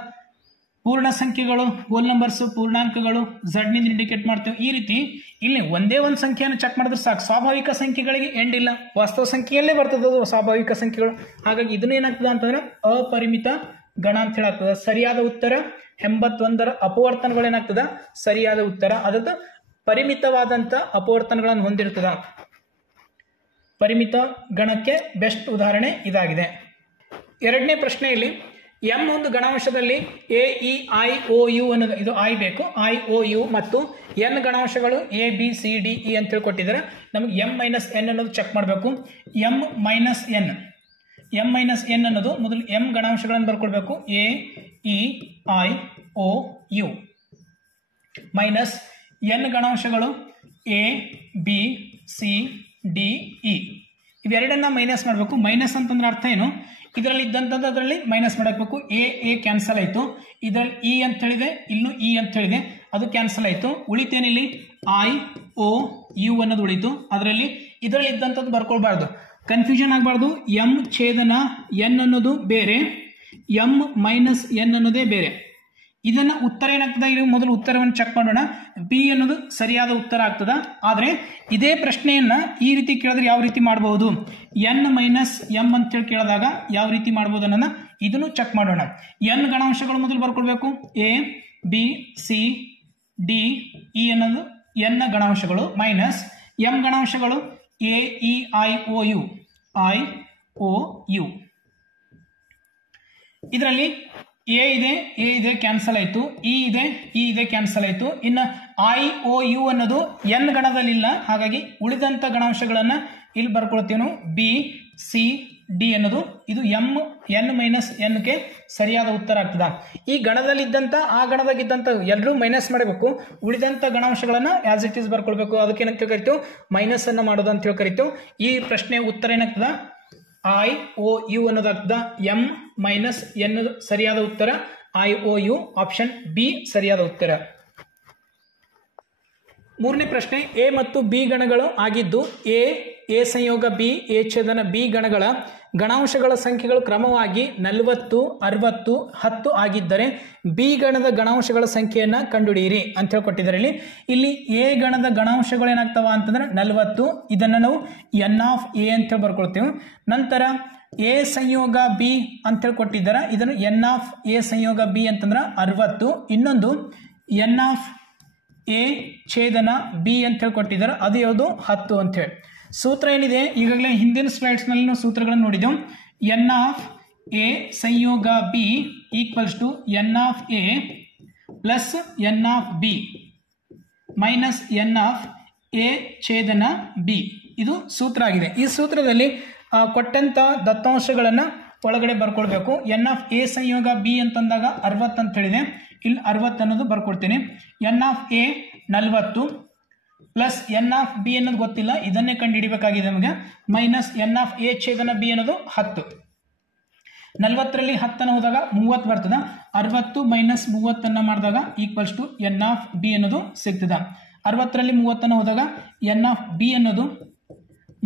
ಪೂರ್ಣ ಸಂಖ್ಯೆಗಳು, ಹೋಲ್ ನಂಬರ್ಸ್, ಪೂರ್ಣಾಂಕಗಳು ಝಡ್ ನಿಂದ ಇಂಡಿಕೇಟ್ ಮಾಡ್ತೇವೆ. ಈ ರೀತಿ ಇಲ್ಲಿ ಒಂದೇ ಒಂದು ಸಂಖ್ಯೆಯನ್ನು ಚೆಕ್ ಮಾಡಿದ್ರೆ ಸಾಕು. ಸ್ವಾಭಾವಿಕ ಸಂಖ್ಯೆಗಳಿಗೆ ಎಂಡ್ ಇಲ್ಲ, ವಾಸ್ತವ ಸಂಖ್ಯೆಯಲ್ಲೇ ಬರ್ತದೆ ಸ್ವಾಭಾವಿಕ ಸಂಖ್ಯೆಗಳು. ಹಾಗಾಗಿ ಇದನ್ನ ಏನಾಗ್ತದೆ ಅಂತಂದ್ರೆ ಅಪರಿಮಿತ ಗಣ ಅಂತ ಹೇಳಾಗ್ತದ. ಸರಿಯಾದ ಉತ್ತರ 81ರ ಅಪವರ್ತನಗಳು ಏನಾಗ್ತದ? ಸರಿಯಾದ ಉತ್ತರ. ಅದಕ್ಕೆ ಪರಿಮಿತವಾದಂತ ಅಪವರ್ತನಗಳನ್ನು ಹೊಂದಿರ್ತದ. ಪರಿಮಿತ ಗಣಕ್ಕೆ ಬೆಸ್ಟ್ ಉದಾಹರಣೆ ಇದಾಗಿದೆ. ಎರಡನೇ ಪ್ರಶ್ನೆಯಲ್ಲಿ ಎಂ ಒಂದು ಗಣಾಂಶದಲ್ಲಿ A E I O U ಅನ್ನೋದು, ಇದು ಐ ಬೇಕು, ಐ ಒ ಯು ಮತ್ತು ಎನ್ ಗಣಾಂಶಗಳು A B C D E ಅಂತ ಹೇಳಿ ಕೊಟ್ಟಿದ್ದಾರೆ. ನಮಗೆ ಎಂ ಮೈನಸ್ ಎನ್ ಅನ್ನೋದು ಚೆಕ್ ಮಾಡಬೇಕು. ಎಂ ಮೈನಸ್ ಎನ್ ಅನ್ನೋದು ಮೊದಲು ಎಂ ಗಣಾಂಶಗಳನ್ನು ಬರ್ಕೊಳ್ಬೇಕು. A E I O U minus N ಗಣಾಂಶಗಳು A B C D E. ಇವೆರಡನ್ನ ಮೈನಸ್ ಮಾಡಬೇಕು. ಮೈನಸ್ ಅಂತಂದ್ರೆ ಅರ್ಥ ಏನು? ಇದರಲ್ಲಿ ಇದ್ದಂಥದ್ದು ಅದರಲ್ಲಿ ಮೈನಸ್ ಮಾಡಬೇಕು. ಎ ಕ್ಯಾನ್ಸಲ್ ಆಯಿತು. ಇದರಲ್ಲಿ ಇ ಅಂತ ಹೇಳಿದೆ, ಇನ್ನು ಇ ಅಂತ ಹೇಳಿದೆ, ಅದು ಕ್ಯಾನ್ಸಲ್ ಆಯಿತು. ಉಳಿತೇನಿಲ್ಲಿ ಐ ಒ ಯು ಅನ್ನೋದು ಉಳಿತು. ಇದರಲ್ಲಿ ಇದ್ದಂಥದ್ದು ಬರ್ಕೊಳ್ಬಾರ್ದು, ಕನ್ಫ್ಯೂಷನ್ ಆಗಬಾರ್ದು. ಎಂ ಛೇದನ ಎನ್ ಅನ್ನೋದು ಬೇರೆ, ಎಂ ಮೈನಸ್ ಎನ್ ಅನ್ನೋದೇ ಬೇರೆ. ಇದನ್ನ ಉತ್ತರ ಏನಾಗ್ತದ? ಇಲ್ಲಿ ಮೊದಲು ಉತ್ತರವನ್ನು ಚೆಕ್ ಮಾಡೋಣ. ಬಿ ಅನ್ನೋದು ಸರಿಯಾದ ಉತ್ತರ ಆಗ್ತದ. ಆದರೆ ಇದೇ ಪ್ರಶ್ನೆಯನ್ನ ಈ ರೀತಿ ಕೇಳಿದ್ರೆ ಯಾವ ರೀತಿ ಮಾಡಬಹುದು? ಎನ್ ಮೈನಸ್ ಎಂ ಅಂತ ಹೇಳಿ ಕೇಳಿದಾಗ ಯಾವ ರೀತಿ ಮಾಡಬಹುದು ಅನ್ನೋದನ್ನ ಇದನ್ನು ಚೆಕ್ ಮಾಡೋಣ. ಎನ್ ಗಣಾಂಶಗಳು ಮೊದಲು ಬರ್ಕೊಳ್ಬೇಕು. A B C D E ಅನ್ನೋದು ಎನ್ ಗಣಾಂಶಗಳು ಮೈನಸ್ ಎಂ ಗಣಾಂಶಗಳು A E I O U. ಇದರಲ್ಲಿ ಎ ಇದೆ ಕ್ಯಾನ್ಸಲ್ ಆಯಿತು. ಇ ಇದೆ ಕ್ಯಾನ್ಸಲ್ ಆಯಿತು. ಇನ್ನು ಐ ಒ ಯು ಅನ್ನೋದು ಎನ್ ಗಣದಲ್ಲಿಲ್ಲ. ಹಾಗಾಗಿ ಉಳಿದಂಥ ಗಣಾಂಶಗಳನ್ನು ಇಲ್ಲಿ ಬರ್ಕೊಳ್ತೀವಿ ನಾವು. ಬಿ ಸಿ ಡಿ ಅನ್ನೋದು ಇದು ಎನ್ ಮೈನಸ್ ಎನ್ಗೆ ಸರಿಯಾದ ಉತ್ತರ ಆಗ್ತದ. ಈ ಗಣದಲ್ಲಿದ್ದಂಥ ಆ ಗಣದಾಗಿದ್ದಂಥ ಎಲ್ಲರೂ ಮೈನಸ್ ಮಾಡಬೇಕು. ಉಳಿದಂಥ ಗಣಾಂಶಗಳನ್ನು ಆಸ್ ಇಟ್ ಈಸ್ ಬರ್ಕೊಳ್ಬೇಕು. ಅದಕ್ಕೆ ಏನಂತ ಕರಿತು? ಮೈನಸ್ ಅನ್ನು ಮಾಡೋದು ಅಂತ ಹೇಳಿ ಕರಿತು. ಈ ಪ್ರಶ್ನೆಯ ಉತ್ತರ ಏನಾಗ್ತದ? ಐ ಒ ಯು ಅನ್ನೋದಾಗ್ತದ. ಎಂ ಮೈನಸ್ ಎನ್ ಸರಿಯಾದ ಉತ್ತರ. I O U option B ಸರಿಯಾದ ಉತ್ತರ. ಮೂರನೇ ಪ್ರಶ್ನೆ, ಎ ಮತ್ತು ಬಿ ಗಣಗಳು ಆಗಿದ್ದು ಎ ಸಂಯೋಗ ಬಿ, ಎ ಛೇದನ ಬಿ ಗಣಗಳ ಗಣಾಂಶಗಳ ಸಂಖ್ಯೆಗಳು ಕ್ರಮವಾಗಿ 40, 60, 10 ಆಗಿದ್ದರೆ ಬಿ ಗಣದ ಗಣಾಂಶಗಳ ಸಂಖ್ಯೆಯನ್ನು ಕಂಡುಹಿಡಿಯಿರಿ ಅಂತ ಹೇಳಿ ಕೊಟ್ಟಿದ್ದಾರೆ. ಇಲ್ಲಿ ಎ ಗಣದ ಗಣಾಂಶಗಳು ಏನಾಗ್ತವ ಅಂತಂದ್ರೆ 40. ಇದನ್ನು ನಾವು ಎನ್ ಆಫ್ ಎ ಅಂತ ಹೇಳಿ ಬರ್ಕೊಳ್ತೇವೆ. ನಂತರ ಎ ಸಂಯೋಗ ಬಿ ಅಂತ ಹೇಳಿ ಕೊಟ್ಟಿದ್ದಾರೆ. ಇದನ್ನು ಎನ್ ಆಫ್ ಎ ಸಂಯೋಗ ಬಿ ಅಂತಂದ್ರೆ 60. ಇನ್ನೊಂದು ಎನ್ ಆಫ್ ಎ ಛೇದನ ಬಿ ಅಂತ ಹೇಳಿ ಕೊಟ್ಟಿದ್ದಾರೆ. ಅದು ಯಾವುದು? 10 ಅಂತ ಹೇಳಿ. ಸೂತ್ರ ಏನಿದೆ? ಈಗಾಗಲೇ ಹಿಂದಿನ ಸ್ಲೈಡ್ಸ್ನಲ್ಲಿ ನಾವು ಸೂತ್ರಗಳನ್ನು ನೋಡಿದೆವು. ಎನ್ ಆಫ್ ಎ ಸಂಯೋಗ B equals to N of A plus N of B minus N of A ಛೇದನ ಬಿ. ಇದು ಸೂತ್ರ ಆಗಿದೆ. ಈ ಸೂತ್ರದಲ್ಲಿ ಕೊಟ್ಟಂತ ದತ್ತಾಂಶಗಳನ್ನು ಒಳಗಡೆ ಬರ್ಕೊಳ್ಬೇಕು. ಎನ್ ಆಫ್ ಎ ಸಂಯೋಗ ಬಿ ಅಂತಂದಾಗ 60 ಅಂತ ಹೇಳಿದೆ. ಇಲ್ಲಿ 60 ಅನ್ನೋದು ಬರ್ಕೊಡ್ತೀನಿ. N of A 40 plus N of B ಅನ್ನೋದು ಗೊತ್ತಿಲ್ಲ, ಇದನ್ನೇ ಕಂಡು ಹಿಡಿಬೇಕಾಗಿದೆ ನಮಗೆ. ಮೈನಸ್ ಎನ್ ಆಫ್ ಎ ಛೇದನ ಬಿ ಅನ್ನೋದು 10. 40ರಲ್ಲಿ 10 ಹೋದಾಗ 30 ಬರ್ತದ. 60 ಮೈನಸ್ 30 ಮಾಡಿದಾಗ equals to N of B ಅನ್ನೋದು ಸಿಗ್ತದ. 60ರಲ್ಲಿ 30 ಹೋದಾಗ ಎನ್ ಆಫ್ ಬಿ ಅನ್ನೋದು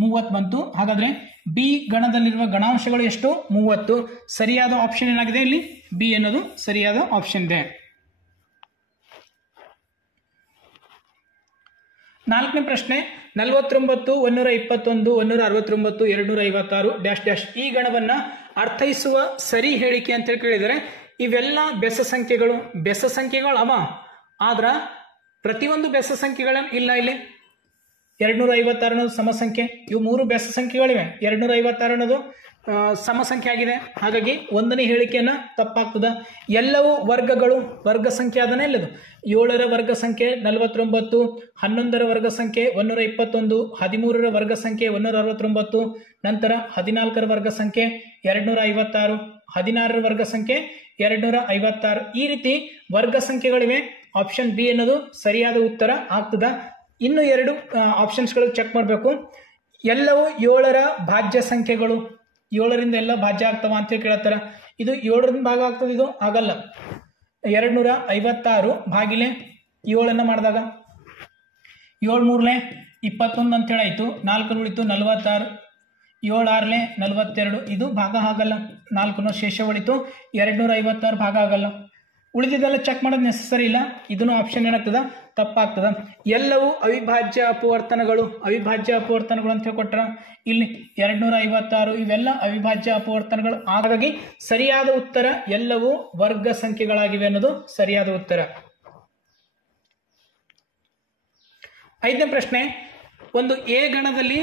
30 ಬಂತು. ಹಾಗಾದ್ರೆ ಬಿ ಗಣದಲ್ಲಿರುವ ಗಣಾಂಶಗಳು ಎಷ್ಟು? 30. ಸರಿಯಾದ ಆಪ್ಷನ್ ಏನಾಗಿದೆ? ಇಲ್ಲಿ ಬಿ ಅನ್ನೋದು ಸರಿಯಾದ ಆಪ್ಷನ್ ಇದೆ. ನಾಲ್ಕನೇ ಪ್ರಶ್ನೆ, 49, 121, 169, 256 ಡ್ಯಾಶ್ ಡ್ಯಾಶ್ ಈ ಗಣವನ್ನ ಅರ್ಥೈಸುವ ಸರಿ ಹೇಳಿಕೆ ಅಂತ ಹೇಳಿ ಕೇಳಿದರೆ ಇವೆಲ್ಲ ಬೆಸ ಸಂಖ್ಯೆಗಳು ಅವ. ಆದ್ರ ಪ್ರತಿಯೊಂದು ಬೆಸ ಸಂಖ್ಯೆಗಳನ್ನು ಇಲ್ಲ. ಇಲ್ಲಿ 256 ಅನ್ನೋದು ಸಮ ಸಂಖ್ಯೆ. ಇವು 3 ಬೆಸ ಸಂಖ್ಯೆಗಳಿವೆ. 256 ಅನ್ನೋದು ಸಮಸಂಖ್ಯೆ ಆಗಿದೆ. ಹಾಗಾಗಿ ಒಂದನೇ ಹೇಳಿಕೆಯನ್ನ ತಪ್ಪಾಗ್ತದ. ಎಲ್ಲವೂ ವರ್ಗಗಳು ವರ್ಗ ಸಂಖ್ಯೆ ಅದನ್ನೇ ಇಲ್ಲದು. 7ರ ವರ್ಗ ಸಂಖ್ಯೆ 49, 11ರ ವರ್ಗ ಸಂಖ್ಯೆ 121, 13ರ ವರ್ಗ ಸಂಖ್ಯೆ 169, ನಂತರ 14ರ ವರ್ಗ ಸಂಖ್ಯೆ 256, 16ರ ವರ್ಗ ಸಂಖ್ಯೆ 256. ಈ ರೀತಿ ವರ್ಗ ಸಂಖ್ಯೆಗಳಿವೆ. ಆಪ್ಷನ್ ಬಿ ಅನ್ನೋದು ಸರಿಯಾದ ಉತ್ತರ ಆಗ್ತದ. ಇನ್ನು 2 ಆಪ್ಷನ್ಸ್ಗಳು ಚೆಕ್ ಮಾಡಬೇಕು. ಎಲ್ಲವೂ 7ರ ಭಾಜ್ಯ ಸಂಖ್ಯೆಗಳು, 7ರಿಂದ ಎಲ್ಲ ಭಾಜ್ಯ ಆಗ್ತವ ಅಂತ ಕೇಳತ್ತಾರ. ಇದು 7ರಿಂದ ಭಾಗ ಆಗ್ತದೆ, ಇದು ಆಗಲ್ಲ. 256 ಭಾಗಿಲೆ 7 ಮಾಡಿದಾಗ 7 ಮೂರಲೆ 21 ಅಂತ ಹೇಳಾಯ್ತು. 4 ಉಳಿತು 46, 7 6ಲೆ 42. ಇದು ಭಾಗ ಆಗಲ್ಲ. 4 ಶೇಷ ಉಳಿತು. 256 ಭಾಗ ಆಗಲ್ಲ. ಉಳಿದಿದ್ದೆಲ್ಲ ಚೆಕ್ ಮಾಡೋದು ನೆಸಸರಿ ಇಲ್ಲ. ಇದನ್ನು ಆಪ್ಷನ್ ಏನಾಗ್ತದ ತಪ್ಪಾಗ್ತದ. ಎಲ್ಲವೂ ಅವಿಭಾಜ್ಯ ಅಪವರ್ತನಗಳು, ಅವಿಭಾಜ್ಯ ಅಪವರ್ತನಗಳು ಅಂತ ಹೇಳ್ಕೊಟ್ರ. ಇಲ್ಲಿ 256 ಇವೆಲ್ಲ ಅವಿಭಾಜ್ಯ ಅಪವರ್ತನಗಳು. ಹಾಗಾಗಿ ಸರಿಯಾದ ಉತ್ತರ ಎಲ್ಲವೂ ವರ್ಗ ಸಂಖ್ಯೆಗಳಾಗಿವೆ ಅನ್ನೋದು ಸರಿಯಾದ ಉತ್ತರ. 5ನೇ ಪ್ರಶ್ನೆ, ಒಂದು ಎ ಗಣದಲ್ಲಿ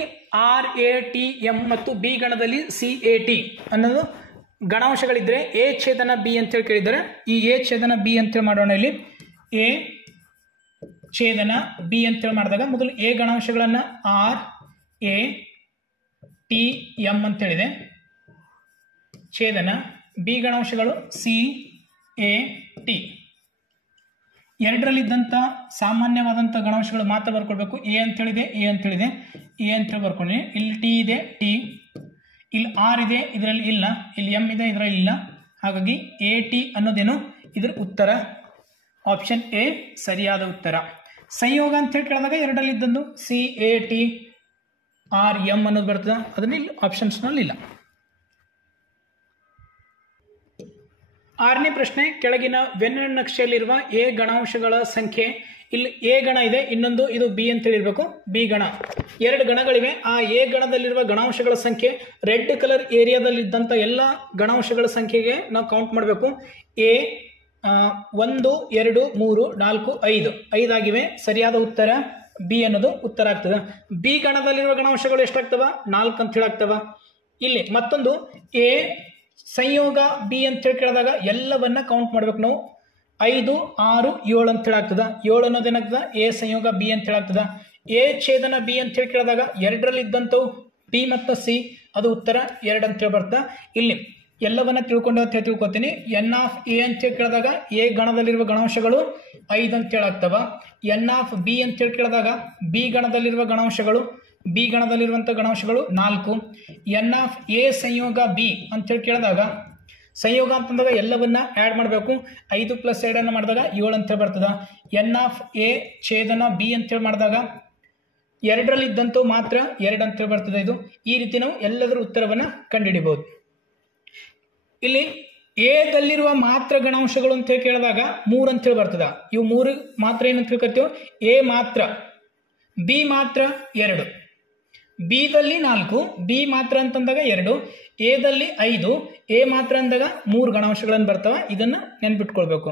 RATM ಮತ್ತು ಬಿ ಗಣದಲ್ಲಿ CAT ಅನ್ನೋದು ಗಣಾಂಶಗಳಿದ್ರೆ ಎ ಛೇದನ ಬಿ ಅಂತೇಳಿ ಕೇಳಿದ್ದಾರೆ. ಈ ಎ ಛೇದನ ಬಿ ಅಂತೇಳಿ ಮಾಡೋಣ. ಇಲ್ಲಿ ಎ ಛೇದನ ಬಿ ಅಂತೇಳಿ ಮಾಡಿದಾಗ ಮೊದಲು ಎ ಗಣಾಂಶಗಳನ್ನ RATM ಅಂತೇಳಿದೆ. ಛೇದನ ಬಿ ಗಣಾಂಶಗಳು CAT. ಎರಡರಲ್ಲಿದ್ದಂಥ ಸಾಮಾನ್ಯವಾದಂಥ ಗಣಾಂಶಗಳು ಮಾತ್ರ ಬರ್ಕೊಳ್ಬೇಕು. ಎ ಅಂತೇಳಿದೆ, ಎ ಅಂತೇಳಿದೆ, ಎ ಅಂತೇಳಿ ಬರ್ಕೊಂಡ್ರಿ. ಇಲ್ಲಿ ಟಿ ಇದೆ, ಟಿ. ಇಲ್ಲಿ ಆರ್ ಇದೆ, ಇದರಲ್ಲಿ ಇಲ್ಲ. ಇಲ್ಲಿ ಎಂ ಇದೆ, ಇದರಲ್ಲಿ ಇಲ್ಲ. ಹಾಗಾಗಿ AT ಅನ್ನೋದೇನು ಇದ್ರ ಉತ್ತರ. ಆಪ್ಷನ್ ಎ ಸರಿಯಾದ ಉತ್ತರ. ಸಂಯೋಗ ಅಂತ ಹೇಳಿ ಕೇಳಿದಾಗ ಎರಡರಲ್ಲಿ ಇದ್ದಂದು CAT RM ಅನ್ನೋದು ಬರ್ತದೆ. ಅದನ್ನ ಇಲ್ಲಿ ಆಪ್ಷನ್ಸ್ನಲ್ಲಿ ಇಲ್ಲ. 6ನೇ ಪ್ರಶ್ನೆ, ಕೆಳಗಿನ ವೆನ್ ನಕ್ಷೆಯಲ್ಲಿರುವ ಎ ಗಣಾಂಶಗಳ ಸಂಖ್ಯೆ. ಇಲ್ಲಿ ಎ ಗಣ ಇದೆ, ಇನ್ನೊಂದು ಇದು ಬಿ ಅಂತ ಹೇಳಿರ್ಬೇಕು. ಬಿ ಗಣ, 2 ಗಣಗಳಿವೆ. ಆ ಎ ಗಣದಲ್ಲಿರುವ ಗಣಾಂಶಗಳ ಸಂಖ್ಯೆ ರೆಡ್ ಕಲರ್ ಏರಿಯಾದಲ್ಲಿದ್ದಂಥ ಎಲ್ಲ ಗಣಾಂಶಗಳ ಸಂಖ್ಯೆಗೆ ನಾವು ಕೌಂಟ್ ಮಾಡಬೇಕು. ಎ 1 2 3 4 5 5 ಆಗಿವೆ. ಸರಿಯಾದ ಉತ್ತರ ಬಿ ಅನ್ನೋದು ಉತ್ತರ ಆಗ್ತದೆ. ಬಿ ಗಣದಲ್ಲಿರುವ ಗಣಾಂಶಗಳು ಎಷ್ಟಾಗ್ತವ? 4 ಅಂತ ಹೇಳಾಗ್ತವ. ಇಲ್ಲಿ ಮತ್ತೊಂದು ಎ ಸಂಯೋಗ ಬಿ ಅಂತ ಹೇಳಿ ಕೇಳಿದಾಗ ಎಲ್ಲವನ್ನ ಕೌಂಟ್ ಮಾಡ್ಬೇಕು ನಾವು. 5 6 7 ಅಂತ ಹೇಳಾಗ್ತದ. 7 ಅನ್ನೋದೇನಾಗ್ತದ? ಎ ಸಂಯೋಗ ಬಿ ಅಂತ ಹೇಳಾಗ್ತದ. ಎ ಛೇದನ ಬಿ ಅಂತ ಹೇಳಿ ಕೇಳಿದಾಗ ಎರಡರಲ್ಲಿ ಇದ್ದಂಥವು ಬಿ ಮತ್ತು ಸಿ, ಅದು ಉತ್ತರ 2 ಅಂತ ಹೇಳಿ ಬರ್ತಾ. ಇಲ್ಲಿ ಎಲ್ಲವನ್ನ ತಿಳ್ಕೊಂಡು ಅಂತ ಹೇಳಿ ತಿಳ್ಕೊತೀನಿ. ಎನ್ ಆಫ್ ಎ ಅಂತ ಹೇಳಿ ಕೇಳಿದಾಗ ಎ ಗಣದಲ್ಲಿರುವ ಗಣಾಂಶಗಳು 5 ಅಂತ ಹೇಳಾಗ್ತವ. ಎನ್ ಆಫ್ ಬಿ ಅಂತ ಹೇಳಿ ಕೇಳಿದಾಗ ಬಿ ಗಣದಲ್ಲಿರುವ ಗಣಾಂಶಗಳು, ಬಿ ಗಣದಲ್ಲಿರುವಂಥ ಗಣಾಂಶಗಳು 4. ಎನ್ ಆಫ್ ಎ ಸಂಯೋಗ ಬಿ ಅಂತ ಹೇಳಿ ಕೇಳಿದಾಗ ಸಂಯೋಗ ಅಂತಂದಾಗ ಎಲ್ಲವನ್ನ ಆ್ಯಡ್ ಮಾಡಬೇಕು. 5 + 2 ಮಾಡಿದಾಗ 7 ಅಂತ ಹೇಳಿ ಬರ್ತದ. ಎನ್ ಆಫ್ ಎ ಛೇದನ ಬಿ ಅಂತೇಳಿ ಮಾಡಿದಾಗ ಎರಡರಲ್ಲಿ ಇದ್ದಂತೂ ಮಾತ್ರ 2 ಅಂತ ಹೇಳಿ ಬರ್ತದೆ. ಇದು ಈ ರೀತಿ ನಾವು ಎಲ್ಲದರ ಉತ್ತರವನ್ನು ಕಂಡುಹಿಡಿಬಹುದು. ಇಲ್ಲಿ ಎದಲ್ಲಿರುವ ಮಾತ್ರ ಗಣಾಂಶಗಳು ಅಂತ ಹೇಳಿ ಕೇಳಿದಾಗ 3 ಅಂತ ಹೇಳಿ ಬರ್ತದ. ಇವು 3 ಮಾತ್ರ ಏನಂತ ಹೇಳ್ಕೊತೀವಿ? ಎ ಮಾತ್ರ, ಬಿ ಮಾತ್ರ 2, ಬಿದಲ್ಲಿ 4, ಬಿ ಮಾತ್ರ ಅಂತಂದಾಗ 2, ಎದಲ್ಲಿ 5, ಎ ಮಾತ್ರ ಅಂದಾಗ 3 ಗಣಾಂಶಗಳನ್ನು ಬರ್ತವೆ. ಇದನ್ನ ನೆನ್ಪಿಟ್ಕೊಳ್ಬೇಕು.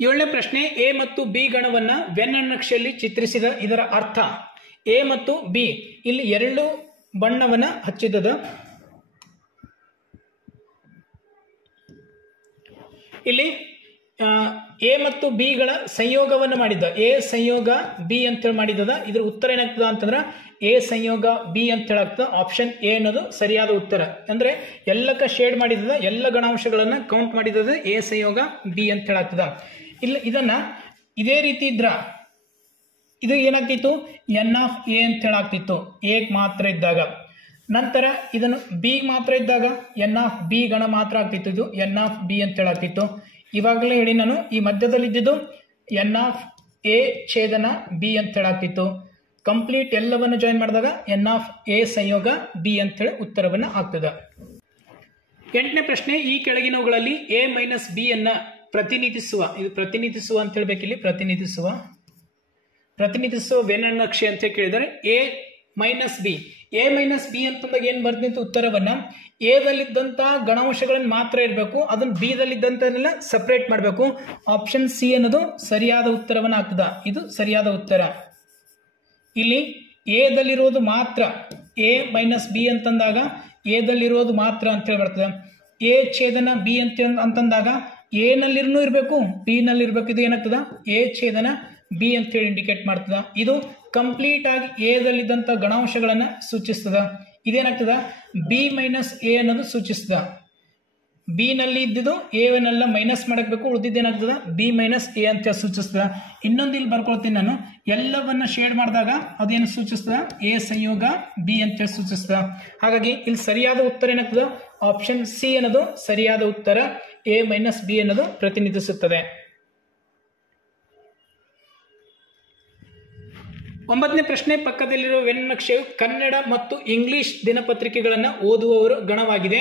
7ನೇ ಪ್ರಶ್ನೆ, ಎ ಮತ್ತು ಬಿ ಗಣವನ್ನ ವೆನ್ ನಕ್ಷೆಯಲ್ಲಿ ಚಿತ್ರಿಸಿದ ಇದರ ಅರ್ಥ. ಎ ಮತ್ತು ಬಿ ಇಲ್ಲಿ 2 ಬಣ್ಣವನ್ನ ಹಚ್ಚಿದ. ಇಲ್ಲಿ ಎ ಮತ್ತು ಬಿ ಗಳ ಸಂಯೋಗವನ್ನು ಮಾಡಿದ್ದ. ಎ ಸಂಯೋಗ ಬಿ ಅಂತೇಳಿ ಮಾಡಿದ್ದದ. ಇದ್ರ ಉತ್ತರ ಏನಾಗ್ತದ ಅಂತಂದ್ರೆ ಎ ಸಂಯೋಗ ಬಿ ಅಂತ ಹೇಳಾಗ್ತದ. ಆಪ್ಷನ್ ಎ ಅನ್ನೋದು ಸರಿಯಾದ ಉತ್ತರ. ಅಂದ್ರೆ ಎಲ್ಲಕ್ಕ ಶೇಡ್ ಮಾಡಿದ ಎಲ್ಲ ಗಣಾಂಶಗಳನ್ನ ಕೌಂಟ್ ಮಾಡಿದ ಎ ಸಂಯೋಗ ಬಿ ಅಂತ ಹೇಳಾಗ್ತದ. ಇಲ್ಲ ಇದನ್ನ ಇದೇ ರೀತಿ ಇದ್ರ ಇದು ಏನಾಗ್ತಿತ್ತು? ಎನ್ ಆಫ್ ಎ ಅಂತ ಹೇಳಾಗ್ತಿತ್ತು ಎ ಮಾತ್ರ ಇದ್ದಾಗ. ನಂತರ ಇದನ್ನು ಬಿ ಮಾತ್ರ ಇದ್ದಾಗ ಎನ್ ಆಫ್ ಬಿ ಗಣ ಮಾತ್ರ ಆಗ್ತಿತ್ತು. ಇದು ಎನ್ ಆಫ್ ಬಿ ಅಂತ ಹೇಳಾಗ್ತಿತ್ತು. ಇವಾಗಲೇ ಹೇಳಿ ನಾನು, ಈ ಮಧ್ಯದಲ್ಲಿ ಇದ್ದಿದ್ದು ಎನ್ ಆಫ್ ಎ ಛೇದನ ಬಿ ಅಂತ ಹೇಳಾಗ್ತಿತ್ತು. ಕಂಪ್ಲೀಟ್ ಎಲ್ಲವನ್ನು ಜಾಯಿನ್ ಮಾಡಿದಾಗ ಎನ್ ಆಫ್ ಎ ಸಂಯೋಗ ಬಿ ಅಂತೇಳಿ ಉತ್ತರವನ್ನು ಆಗ್ತದೆ. 8ನೇ ಪ್ರಶ್ನೆ, ಈ ಕೆಳಗಿನವುಗಳಲ್ಲಿ ಎ ಮೈನಸ್ ಬಿ ಅನ್ನ ಪ್ರತಿನಿಧಿಸುವ, ಇದು ಪ್ರತಿನಿಧಿಸುವ ಅಂತ ಹೇಳ್ಬೇಕಿಲ್ಲಿ, ಪ್ರತಿನಿಧಿಸುವ ವೆನ್ ನಕ್ಷೆ ಅಂತ ಕೇಳಿದರೆ A minus B. A minus B ಅಂತಂದಾಗ ಏನ್ ಬರ್ತಿತ್ತು ಉತ್ತರವನ್ನ? ಎದಲ್ಲಿದ್ದಂತ ಗಣಾಂಶಗಳನ್ನ ಮಾತ್ರ ಇರಬೇಕು, ಅದನ್ನ ಬಿ ದಲ್ಲಿದ್ದಂತೆಲ್ಲ ಸಪರೇಟ್ ಮಾಡಬೇಕು. ಆಪ್ಷನ್ ಸಿ ಅನ್ನೋದು ಸರಿಯಾದ ಉತ್ತರವನ್ನ ಆಗ್ತದ. ಇದು ಸರಿಯಾದ ಉತ್ತರ. ಇಲ್ಲಿ ಎದಲ್ಲಿರೋದು ಮಾತ್ರ ಎ ಮೈನಸ್ ಬಿ ಅಂತಂದಾಗ ಎದಲ್ಲಿರೋದು ಮಾತ್ರ ಅಂತೇಳಿ ಬರ್ತದೆ. ಎ ಛೇದನ ಬಿ ಅಂತಂದಾಗ ಎ ನಲ್ಲಿರೂ ಇರಬೇಕು, ಬಿ ನಲ್ಲಿ ಇರಬೇಕು. ಇದು ಏನಾಗ್ತದ ಎ ಛೇದನ ಬಿ ಅಂತೇಳಿ ಇಂಡಿಕೇಟ್ ಮಾಡ್ತದ. ಇದು ಕಂಪ್ಲೀಟ್ ಆಗಿ ಎದಲ್ಲಿದ್ದಂಥ ಗಣಾಂಶಗಳನ್ನ ಸೂಚಿಸ್ತದ. ಇದೇನಾಗ್ತದ ಬಿ ಮೈನಸ್ ಎ ಅನ್ನೋದು ಸೂಚಿಸ್ತದ. ಬಿ ನಲ್ಲಿ ಇದ್ದಿದ್ದು ಎವನ್ನೆಲ್ಲ ಮೈನಸ್ ಮಾಡಬೇಕು, ಉಳಿದಿದ್ದೇನಾಗ್ತದ ಬಿ ಮೈನಸ್ ಎ ಅಂತ ಸೂಚಿಸ್ತದ. ಇನ್ನೊಂದು ಇಲ್ಲಿ ಬರ್ಕೊಳ್ತೀನಿ ನಾನು, ಎಲ್ಲವನ್ನ ಶೇಡ್ ಮಾಡಿದಾಗ ಅದೇನು ಸೂಚಿಸ್ತದ ಎ ಸಂಯೋಗ ಬಿ ಅಂತ ಸೂಚಿಸ್ತದ. ಹಾಗಾಗಿ ಇಲ್ಲಿ ಸರಿಯಾದ ಉತ್ತರ ಏನಾಗ್ತದ ಆಪ್ಷನ್ ಸಿ ಅನ್ನೋದು ಸರಿಯಾದ ಉತ್ತರ, ಎ ಮೈನಸ್ ಬಿ ಅನ್ನೋದು ಪ್ರತಿನಿಧಿಸುತ್ತದೆ. 9ನೇ ಪ್ರಶ್ನೆ, ಪಕ್ಕದಲ್ಲಿರುವ ವೆನ್ನಕ್ಷೆಯು ಕನ್ನಡ ಮತ್ತು ಇಂಗ್ಲಿಷ್ ದಿನಪತ್ರಿಕೆಗಳನ್ನು ಓದುವವರ ಗಣವಾಗಿದೆ.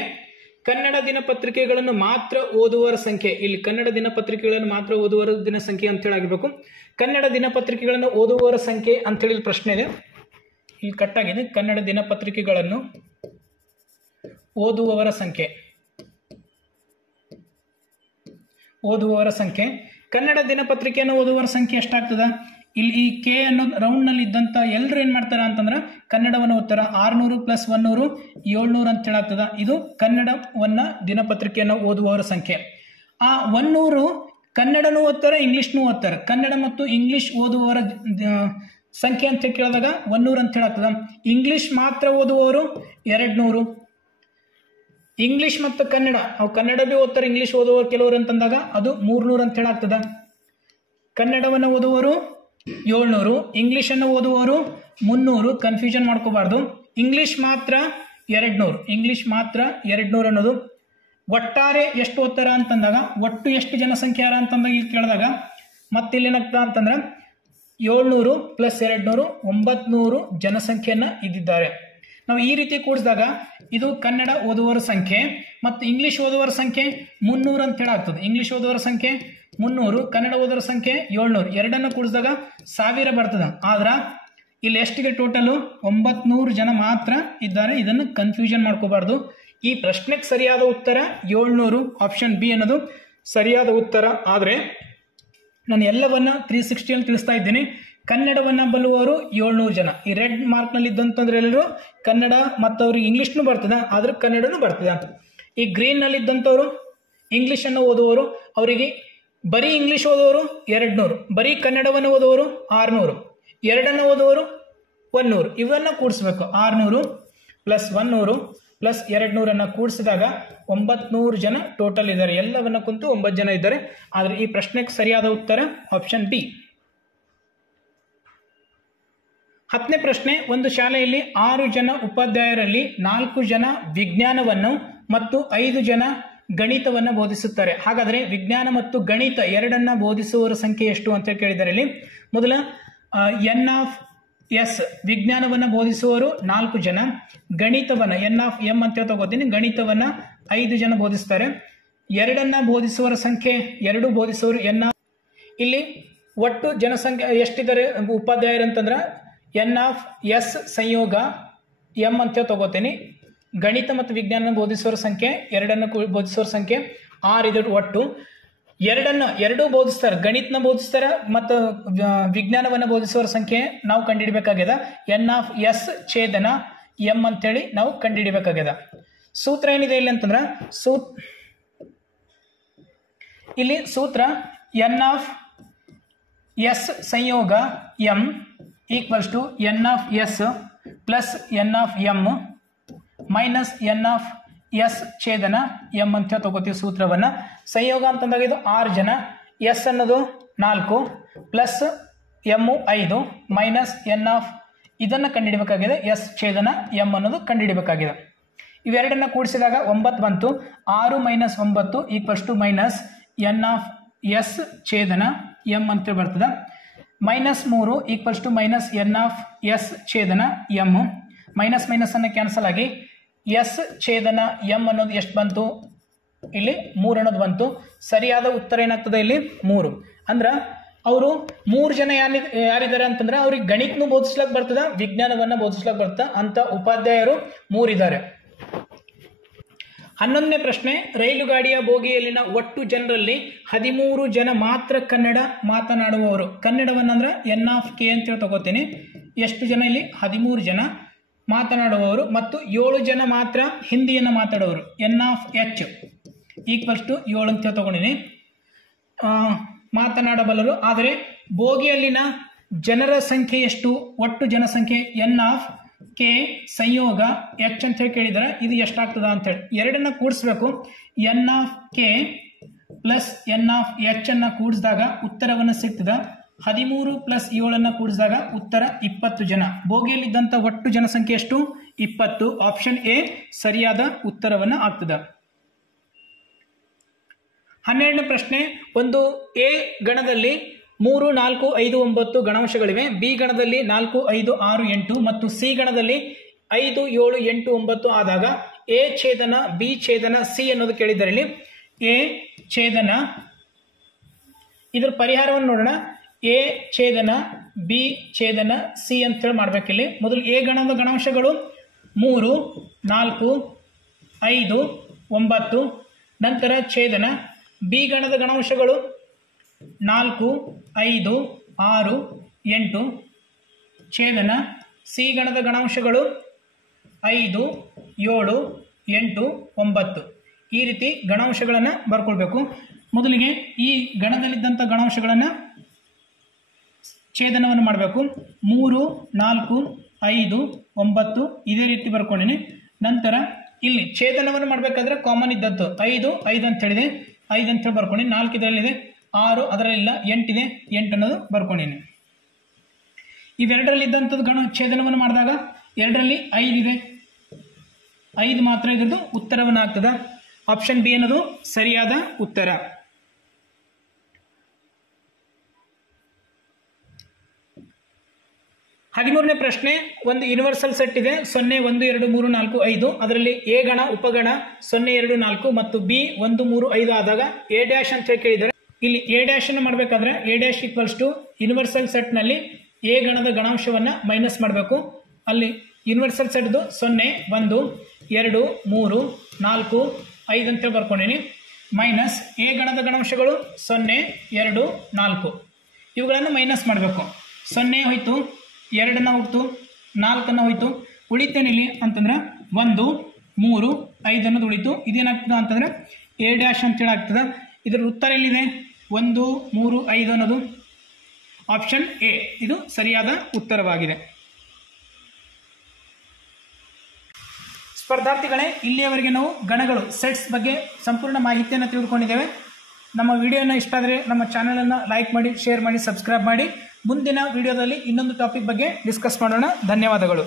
ಕನ್ನಡ ದಿನಪತ್ರಿಕೆಗಳನ್ನು ಮಾತ್ರ ಓದುವವರ ಸಂಖ್ಯೆ, ಇಲ್ಲಿ ಕನ್ನಡ ದಿನಪತ್ರಿಕೆಗಳನ್ನು ಮಾತ್ರ ಓದುವವರ ಸಂಖ್ಯೆ ಅಂತ ಹೇಳಾಗಿರ್ಬೇಕು. ಕನ್ನಡ ದಿನಪತ್ರಿಕೆಗಳನ್ನು ಓದುವವರ ಸಂಖ್ಯೆ ಅಂತೇಳಿ ಪ್ರಶ್ನೆ ಇದೆ, ಇಲ್ಲಿ ಕಟ್ಟಾಗಿದೆ. ಕನ್ನಡ ದಿನಪತ್ರಿಕೆಗಳನ್ನು ಓದುವವರ ಸಂಖ್ಯೆ, ಓದುವವರ ಸಂಖ್ಯೆ ಕನ್ನಡ ದಿನಪತ್ರಿಕೆಯನ್ನು ಓದುವವರ ಸಂಖ್ಯೆ ಎಷ್ಟಾಗ್ತದ? ಇಲ್ಲಿ ಈ ಕೆ ಅನ್ನೋದು ರೌಂಡ್ ನಲ್ಲಿ ಇದ್ದಂತ ಎಲ್ಲರೂ ಏನ್ ಮಾಡ್ತಾರ ಅಂತಂದ್ರೆ ಕನ್ನಡವನ್ನು ಓದ್ತಾರ. 600 + 100 700 ಅಂತ ಹೇಳಾಗ್ತದ. ಇದು ಕನ್ನಡವನ್ನ ದಿನಪತ್ರಿಕೆಯನ್ನು ಓದುವವರ ಸಂಖ್ಯೆ. ಆ 100 ಕನ್ನಡನೂ ಓದ್ತಾರೆ, ಇಂಗ್ಲಿಷ್ನೂ ಓದ್ತಾರೆ. ಕನ್ನಡ ಮತ್ತು ಇಂಗ್ಲಿಷ್ ಓದುವವರ ಸಂಖ್ಯೆ ಅಂತ ಕೇಳಿದಾಗ 100 ಅಂತ ಹೇಳಾಗ್ತದ. ಇಂಗ್ಲಿಷ್ ಮಾತ್ರ ಓದುವವರು 200. ಇಂಗ್ಲಿಷ್ ಮತ್ತು ಕನ್ನಡ, ಅವು ಕನ್ನಡ ಬಿ ಓದ್ತಾರೆ, ಇಂಗ್ಲಿಷ್ ಓದುವವರು ಕೆಲವರು ಅಂತಂದಾಗ ಅದು 300 ಅಂತ ಹೇಳಾಗ್ತದ. ಕನ್ನಡವನ್ನು ಓದುವವರು 700, ಇಂಗ್ಲಿಷ್ ಅನ್ನು ಓದುವವರು 300. ಕನ್ಫ್ಯೂಷನ್ ಮಾಡ್ಕೋಬಾರ್ದು. ಇಂಗ್ಲಿಷ್ ಮಾತ್ರ 200, ಇಂಗ್ಲಿಷ್ ಮಾತ್ರ 200 ಅನ್ನೋದು. ಒಟ್ಟಾರೆ ಎಷ್ಟು ಓದ್ತಾರ ಅಂತಂದಾಗ ಒಟ್ಟು ಎಷ್ಟು ಜನಸಂಖ್ಯೆ ಯಾರ ಅಂತಂದಾಗ ಇಲ್ಲಿ ಕೇಳಿದಾಗ ಮತ್ತೆ ಇಲ್ಲೇನಾಗ್ತದ ಅಂತಂದ್ರೆ 700 + 200 900 ಜನಸಂಖ್ಯೆಯನ್ನ ಇದ್ದಿದ್ದಾರೆ. ನಾವು ಈ ರೀತಿ ಕೂಡಿಸಿದಾಗ ಇದು ಕನ್ನಡ ಓದುವವರ ಸಂಖ್ಯೆ ಮತ್ತು ಇಂಗ್ಲಿಷ್ ಓದುವವರ ಸಂಖ್ಯೆ 300 ಅಂತ ಹೇಳಾಗ್ತದೆ. ಇಂಗ್ಲಿಷ್ ಓದುವವರ ಸಂಖ್ಯೆ 300, ಕನ್ನಡ ಓದುವವರ ಸಂಖ್ಯೆ 700. ಎರಡನ್ನು ಕೂಡಿಸಿದಾಗ 1000 ಬರ್ತದೆ. ಆದ್ರ ಇಲ್ಲಿ ಎಷ್ಟಿಗೆ ಟೋಟಲು 900 ಜನ ಮಾತ್ರ ಇದ್ದಾರೆ. ಇದನ್ನು ಕನ್ಫ್ಯೂಷನ್ ಮಾಡ್ಕೋಬಾರ್ದು. ಈ ಪ್ರಶ್ನೆಗೆ ಸರಿಯಾದ ಉತ್ತರ 700, ಆಪ್ಷನ್ ಬಿ ಅನ್ನೋದು ಸರಿಯಾದ ಉತ್ತರ. ಆದರೆ ನಾನು ಎಲ್ಲವನ್ನ 360 ಅಲ್ಲಿ ತಿಳಿಸ್ತಾ ಇದ್ದೀನಿ. ಕನ್ನಡವನ್ನ ಬಲ್ಲುವವರು 700 ಜನ. ಈ ರೆಡ್ ಮಾರ್ಕ್ ನಲ್ಲಿ ಇದ್ದಂತಂದ್ರೆ ಎಲ್ಲರೂ ಕನ್ನಡ ಮತ್ತು ಅವ್ರಿಗೆ ಇಂಗ್ಲಿಷ್ನು ಬರ್ತದ, ಆದ್ರೆ ಕನ್ನಡನು ಬರ್ತದ. ಈ ಗ್ರೀನ್ ನಲ್ಲಿ ಇದ್ದಂಥವ್ರು ಇಂಗ್ಲಿಷ್ ಅನ್ನು ಓದುವವರು, ಅವರಿಗೆ ಬರೀ ಇಂಗ್ಲಿಷ್ ಓದುವವರು 200, ಬರೀ ಕನ್ನಡವನ್ನು ಓದುವವರು 600, ಎರಡನ್ನು ಓದುವವರು 100. ಇವನ್ನ ಕೂಡಿಸ್ಬೇಕು. 600 + 100 + 200 ಅನ್ನ ಕೂಡಿಸಿದಾಗ 900 ಜನ ಟೋಟಲ್ ಇದ್ದಾರೆ. ಎಲ್ಲವನ್ನ ಕುಂತು 9 ಜನ ಇದ್ದಾರೆ. ಆದ್ರೆ ಈ ಪ್ರಶ್ನೆಗೆ ಸರಿಯಾದ ಉತ್ತರ ಆಪ್ಷನ್ ಬಿ. 10ನೇ ಪ್ರಶ್ನೆ, ಒಂದು ಶಾಲೆಯಲ್ಲಿ 6 ಜನ ಉಪಾಧ್ಯಾಯರಲ್ಲಿ 4 ಜನ ವಿಜ್ಞಾನವನ್ನು ಮತ್ತು 5 ಜನ ಗಣಿತವನ್ನು ಬೋಧಿಸುತ್ತಾರೆ. ಹಾಗಾದ್ರೆ ವಿಜ್ಞಾನ ಮತ್ತು ಗಣಿತ ಎರಡನ್ನ ಬೋಧಿಸುವವರ ಸಂಖ್ಯೆ ಎಷ್ಟು ಅಂತ ಕೇಳಿದ್ದಾರೆ. ಇಲ್ಲಿ ಮೊದಲ N(S) ವಿಜ್ಞಾನವನ್ನ ಬೋಧಿಸುವವರು 4 ಜನ, ಗಣಿತವನ್ನ N(M) ಅಂತ ತಗೋತೀನಿ, ಗಣಿತವನ್ನ 5 ಜನ ಬೋಧಿಸ್ತಾರೆ. ಎರಡನ್ನ ಬೋಧಿಸುವವರ ಸಂಖ್ಯೆ 2 ಬೋಧಿಸುವವರು N. ಇಲ್ಲಿ ಒಟ್ಟು ಜನಸಂಖ್ಯೆ ಎಷ್ಟಿದ್ದಾರೆ ಉಪಾಧ್ಯಾಯರು ಅಂತಂದ್ರ N(S) ಸಂಯೋಗ M ಅಂತ ತಗೋತೀನಿ. ಗಣಿತ ಮತ್ತು ವಿಜ್ಞಾನ ಬೋಧಿಸುವವರ ಸಂಖ್ಯೆ ಎರಡನ್ನು ಬೋಧಿಸುವವರ ಸಂಖ್ಯೆ 6 ಇದು ಒಟ್ಟು. ಎರಡೂ ಬೋಧಿಸ್ತಾರೆ, ಗಣಿತನ ಬೋಧಿಸ್ತಾರ ಮತ್ತು ವಿಜ್ಞಾನವನ್ನ ಬೋಧಿಸುವವರ ಸಂಖ್ಯೆ ನಾವು ಕಂಡುಹಿಡಬೇಕಾಗ್ಯದ. N(S) ಛೇದನ M ಅಂತೇಳಿ ನಾವು ಕಂಡುಹಿಡಬೇಕಾಗ್ಯದ. ಸೂತ್ರ ಏನಿದೆ ಇಲ್ಲಿ ಅಂತಂದ್ರ ಇಲ್ಲಿ ಸೂತ್ರ N(S) ಸಂಯೋಗ M = N(S) + N(M) minus N(S) ಛೇದನ M ಅಂತ ತಗೋತೀವಿ ಸೂತ್ರವನ್ನ. ಸಂಯೋಗ ಅಂತಂದಾಗ ಇದು 6 ಜನ, S ಅನ್ನೋದು 4 ಪ್ಲಸ್ M 5 ಮೈನಸ್ ಇದನ್ನ ಕಂಡುಹಿಡಬೇಕಾಗಿದೆ. S ಛೇದನ M ಅನ್ನೋದು ಕಂಡುಹಿಡಬೇಕಾಗಿದೆ. ಇವೆರಡನ್ನ ಕೂಡಿಸಿದಾಗ 9 ಬಂತು. 6 - 9 = N(S) ಛೇದನ M ಅಂತ ಬರ್ತದೆ. -3 = -N(S) ಛೇದನ M. ಮೈನಸ್ ಅನ್ನ ಕ್ಯಾನ್ಸಲ್ ಆಗಿ S ಛೇದನ M ಅನ್ನೋದು ಎಷ್ಟು ಬಂತು? ಇಲ್ಲಿ 3 ಅನ್ನೋದು ಬಂತು. ಸರಿಯಾದ ಉತ್ತರ ಏನಾಗ್ತದೆ ಇಲ್ಲಿ 3. ಅಂದ್ರ ಅವರು 3 ಜನ ಯಾರಿದ್ದಾರೆ ಅಂತಂದ್ರೆ ಅವ್ರಿಗೆ ಗಣಿತನು ಬೋಧಿಸ್ಲಕ್ ಬರ್ತದ, ವಿಜ್ಞಾನವನ್ನ ಬೋಧಿಸ್ಲಕ್ ಬರ್ತದ ಅಂತ ಉಪಾಧ್ಯಾಯರು 3 ಇದ್ದಾರೆ. 11ನೇ ಪ್ರಶ್ನೆ, ರೈಲು ಗಾಡಿಯ ಬೋಗಿಯಲ್ಲಿನ ಒಟ್ಟು ಜನರಲ್ಲಿ 13 ಜನ ಮಾತ್ರ ಕನ್ನಡ ಮಾತನಾಡುವವರು. ಕನ್ನಡವನ್ನ ಅಂದ್ರೆ N(K) ಅಂತ ತಗೋತೀನಿ. ಎಷ್ಟು ಜನ ಇಲ್ಲಿ? 13 ಜನ ಮಾತನಾಡುವವರು ಮತ್ತು 7 ಜನ ಮಾತ್ರ ಹಿಂದಿಯನ್ನು ಮಾತಾಡುವವರು N(H) = 7 ಅಂತ ತಗೊಂಡಿನಿ. ಮಾತನಾಡಬಲ್ಲರು. ಆದರೆ ಬೋಗಿಯಲ್ಲಿನ ಜನರ ಸಂಖ್ಯೆ ಎಷ್ಟು? ಒಟ್ಟು ಜನಸಂಖ್ಯೆ N(K) ಸಂಯೋಗ H ಅಂತ ಹೇಳಿ ಕೇಳಿದರೆ ಇದು ಎಷ್ಟಾಗ್ತದ ಅಂತೇಳಿ ಎರಡನ್ನ ಕೂಡಿಸ್ಬೇಕು. N(K) ಪ್ಲಸ್ N(H) ಅನ್ನ ಕೂಡಿಸಿದಾಗ ಉತ್ತರವನ್ನು ಸಿಗ್ತದ. 13 ಪ್ಲಸ್ 7 ಕೂಡಿಸಿದಾಗ ಉತ್ತರ 20 ಜನ. ಬೋಗಿಯಲ್ಲಿದ್ದಂಥ ಒಟ್ಟು ಜನಸಂಖ್ಯೆ ಎಷ್ಟು? 20. ಆಪ್ಷನ್ ಎ ಸರಿಯಾದ ಉತ್ತರವನ್ನು ಆಗ್ತದ. 12ನೇ ಪ್ರಶ್ನೆ. ಒಂದು ಎ ಗಣದಲ್ಲಿ 3, 4, 5, 9 ಗಣಾಂಶಗಳಿವೆ. ಬಿ ಗಣದಲ್ಲಿ 4, 5, 6, 8 ಮತ್ತು ಸಿ ಗಣದಲ್ಲಿ 5, 7, 8, 9 ಆದಾಗ ಎ ಛೇದನ ಬಿ ಛೇದನ ಸಿ ಅನ್ನೋದು ಕೇಳಿದರೆ ಎ ಛೇದನ ಇದರ ಪರಿಹಾರವನ್ನು ನೋಡೋಣ. ಎ ಛೇದನ ಬಿ ಛೇದನ ಸಿ ಅಂತ ಹೇಳಿ ಮಾಡ್ಬೇಕಿಲ್ಲಿ. ಮೊದಲು ಎ ಗಣದ ಗಣಾಂಶಗಳು 3, 4, 5, 9. ನಂತರ ಛೇದನ ಬಿ ಗಣದ ಗಣಾಂಶಗಳು 4, 5, 6, 8. ಛೇದನ ಸಿ ಗಣದ ಗಣಾಂಶಗಳು 5, 7, 8, 9. ಈ ರೀತಿ ಗಣಾಂಶಗಳನ್ನು ಬರ್ಕೊಳ್ಬೇಕು. ಮೊದಲಿಗೆ ಈ ಗಣದಲ್ಲಿದ್ದಂಥ ಗಣಾಂಶಗಳನ್ನು ಛೇದನವನ್ನು ಮಾಡಬೇಕು. 3, 4, 5, 9 ಇದೇ ರೀತಿ ಬರ್ಕೊಂಡಿನಿ. ನಂತರ ಇಲ್ಲಿ ಛೇದನವನ್ನು ಮಾಡಬೇಕಾದ್ರೆ ಕಾಮನ್ ಇದ್ದದ್ದು 5, 5 ಅಂತ ಹೇಳಿದೆ. 5 ಅಂತ ಹೇಳಿ ಬರ್ಕೊಂಡು 4 ಇದರಲ್ಲಿದೆ, 6 ಅದರಲ್ಲಿಲ್ಲ, 8 ಇದೆ, 8 ಅನ್ನೋದು ಬರ್ಕೊಂಡಿನಿ. ಇವೆರಡರಲ್ಲಿ ಇದ್ದಂಥದ್ದು ಛೇದನವನ್ನು ಮಾಡಿದಾಗ 2ರಲ್ಲಿ 5 ಇದೆ, 5 ಮಾತ್ರ ಇದ್ರದ್ದು ಉತ್ತರವನ್ನು ಆಗ್ತದ. ಆಪ್ಷನ್ ಬಿ ಅನ್ನೋದು ಸರಿಯಾದ ಉತ್ತರ. 13ನೇ ಪ್ರಶ್ನೆ. ಒಂದು ಯೂನಿವರ್ಸಲ್ ಸೆಟ್ ಇದೆ 0, 1, 2, 3, 4, 5. ಅದರಲ್ಲಿ ಎ ಗಣ ಉಪಗಣ 0, 2, 4 ಮತ್ತು ಬಿ 1, 3, 5 ಆದಾಗ ಎ ಡ್ಯಾಶ್ ಅಂತ ಹೇಳಿ ಕೇಳಿದ್ದಾರೆ. ಇಲ್ಲಿ ಎ ಡ್ಯಾಶ್ ಅನ್ನು ಮಾಡಬೇಕಾದ್ರೆ ಎ ಡ್ಯಾಶ್ = ಯೂನಿವರ್ಸಲ್ ಸೆಟ್ ನಲ್ಲಿ ಎ ಗಣದ ಗಣಾಂಶವನ್ನ ಮೈನಸ್ ಮಾಡಬೇಕು. ಅಲ್ಲಿ ಯೂನಿವರ್ಸಲ್ ಸೆಟ್ದು 0, 1, 2, 3, 4, 5 ಅಂತ ಬರ್ಕೊಂಡಿನಿ. ಮೈನಸ್ ಎ ಗಣದ ಗಣಾಂಶಗಳು 0, 2, 4 ಇವುಗಳನ್ನು ಮೈನಸ್ ಮಾಡಬೇಕು. 0 ಹೋಯ್ತು, 2 ಹೋಯ್ತು, 4 ಹೋಯ್ತು. ಉಳಿತೇನಿಲ್ಲಿ ಅಂತಂದ್ರೆ 1, 3, 5 ಅನ್ನೋದು ಉಳಿತು. ಇದೇನಾಗ್ತದ ಅಂತಂದ್ರೆ ಎ ಡ್ಯಾಶ್ ಅಂತೇಳಿ ಆಗ್ತದ. ಇದರ ಉತ್ತರ ಎಲ್ಲಿದೆ? 1, 3, 5 ಅನ್ನೋದು ಆಪ್ಷನ್ ಎ ಇದು ಸರಿಯಾದ ಉತ್ತರವಾಗಿದೆ. ಸ್ಪರ್ಧಾರ್ಥಿಗಳೇ, ಇಲ್ಲಿಯವರೆಗೆ ನಾವು ಗಣಗಳು ಸೆಟ್ಸ್ ಬಗ್ಗೆ ಸಂಪೂರ್ಣ ಮಾಹಿತಿಯನ್ನು ತಿಳಿದುಕೊಂಡಿದ್ದೇವೆ. ನಮ್ಮ ವಿಡಿಯೋನ ಇಷ್ಟ ಆದರೆ ನಮ್ಮ ಚಾನಲನ್ನು ಲೈಕ್ ಮಾಡಿ, ಶೇರ್ ಮಾಡಿ, ಸಬ್ಸ್ಕ್ರೈಬ್ ಮಾಡಿ. ಮುಂದಿನ ವಿಡಿಯೋದಲ್ಲಿ ಇನ್ನೊಂದು ಟಾಪಿಕ್ ಬಗ್ಗೆ ಡಿಸ್ಕಸ್ ಮಾಡೋಣ. ಧನ್ಯವಾದಗಳು.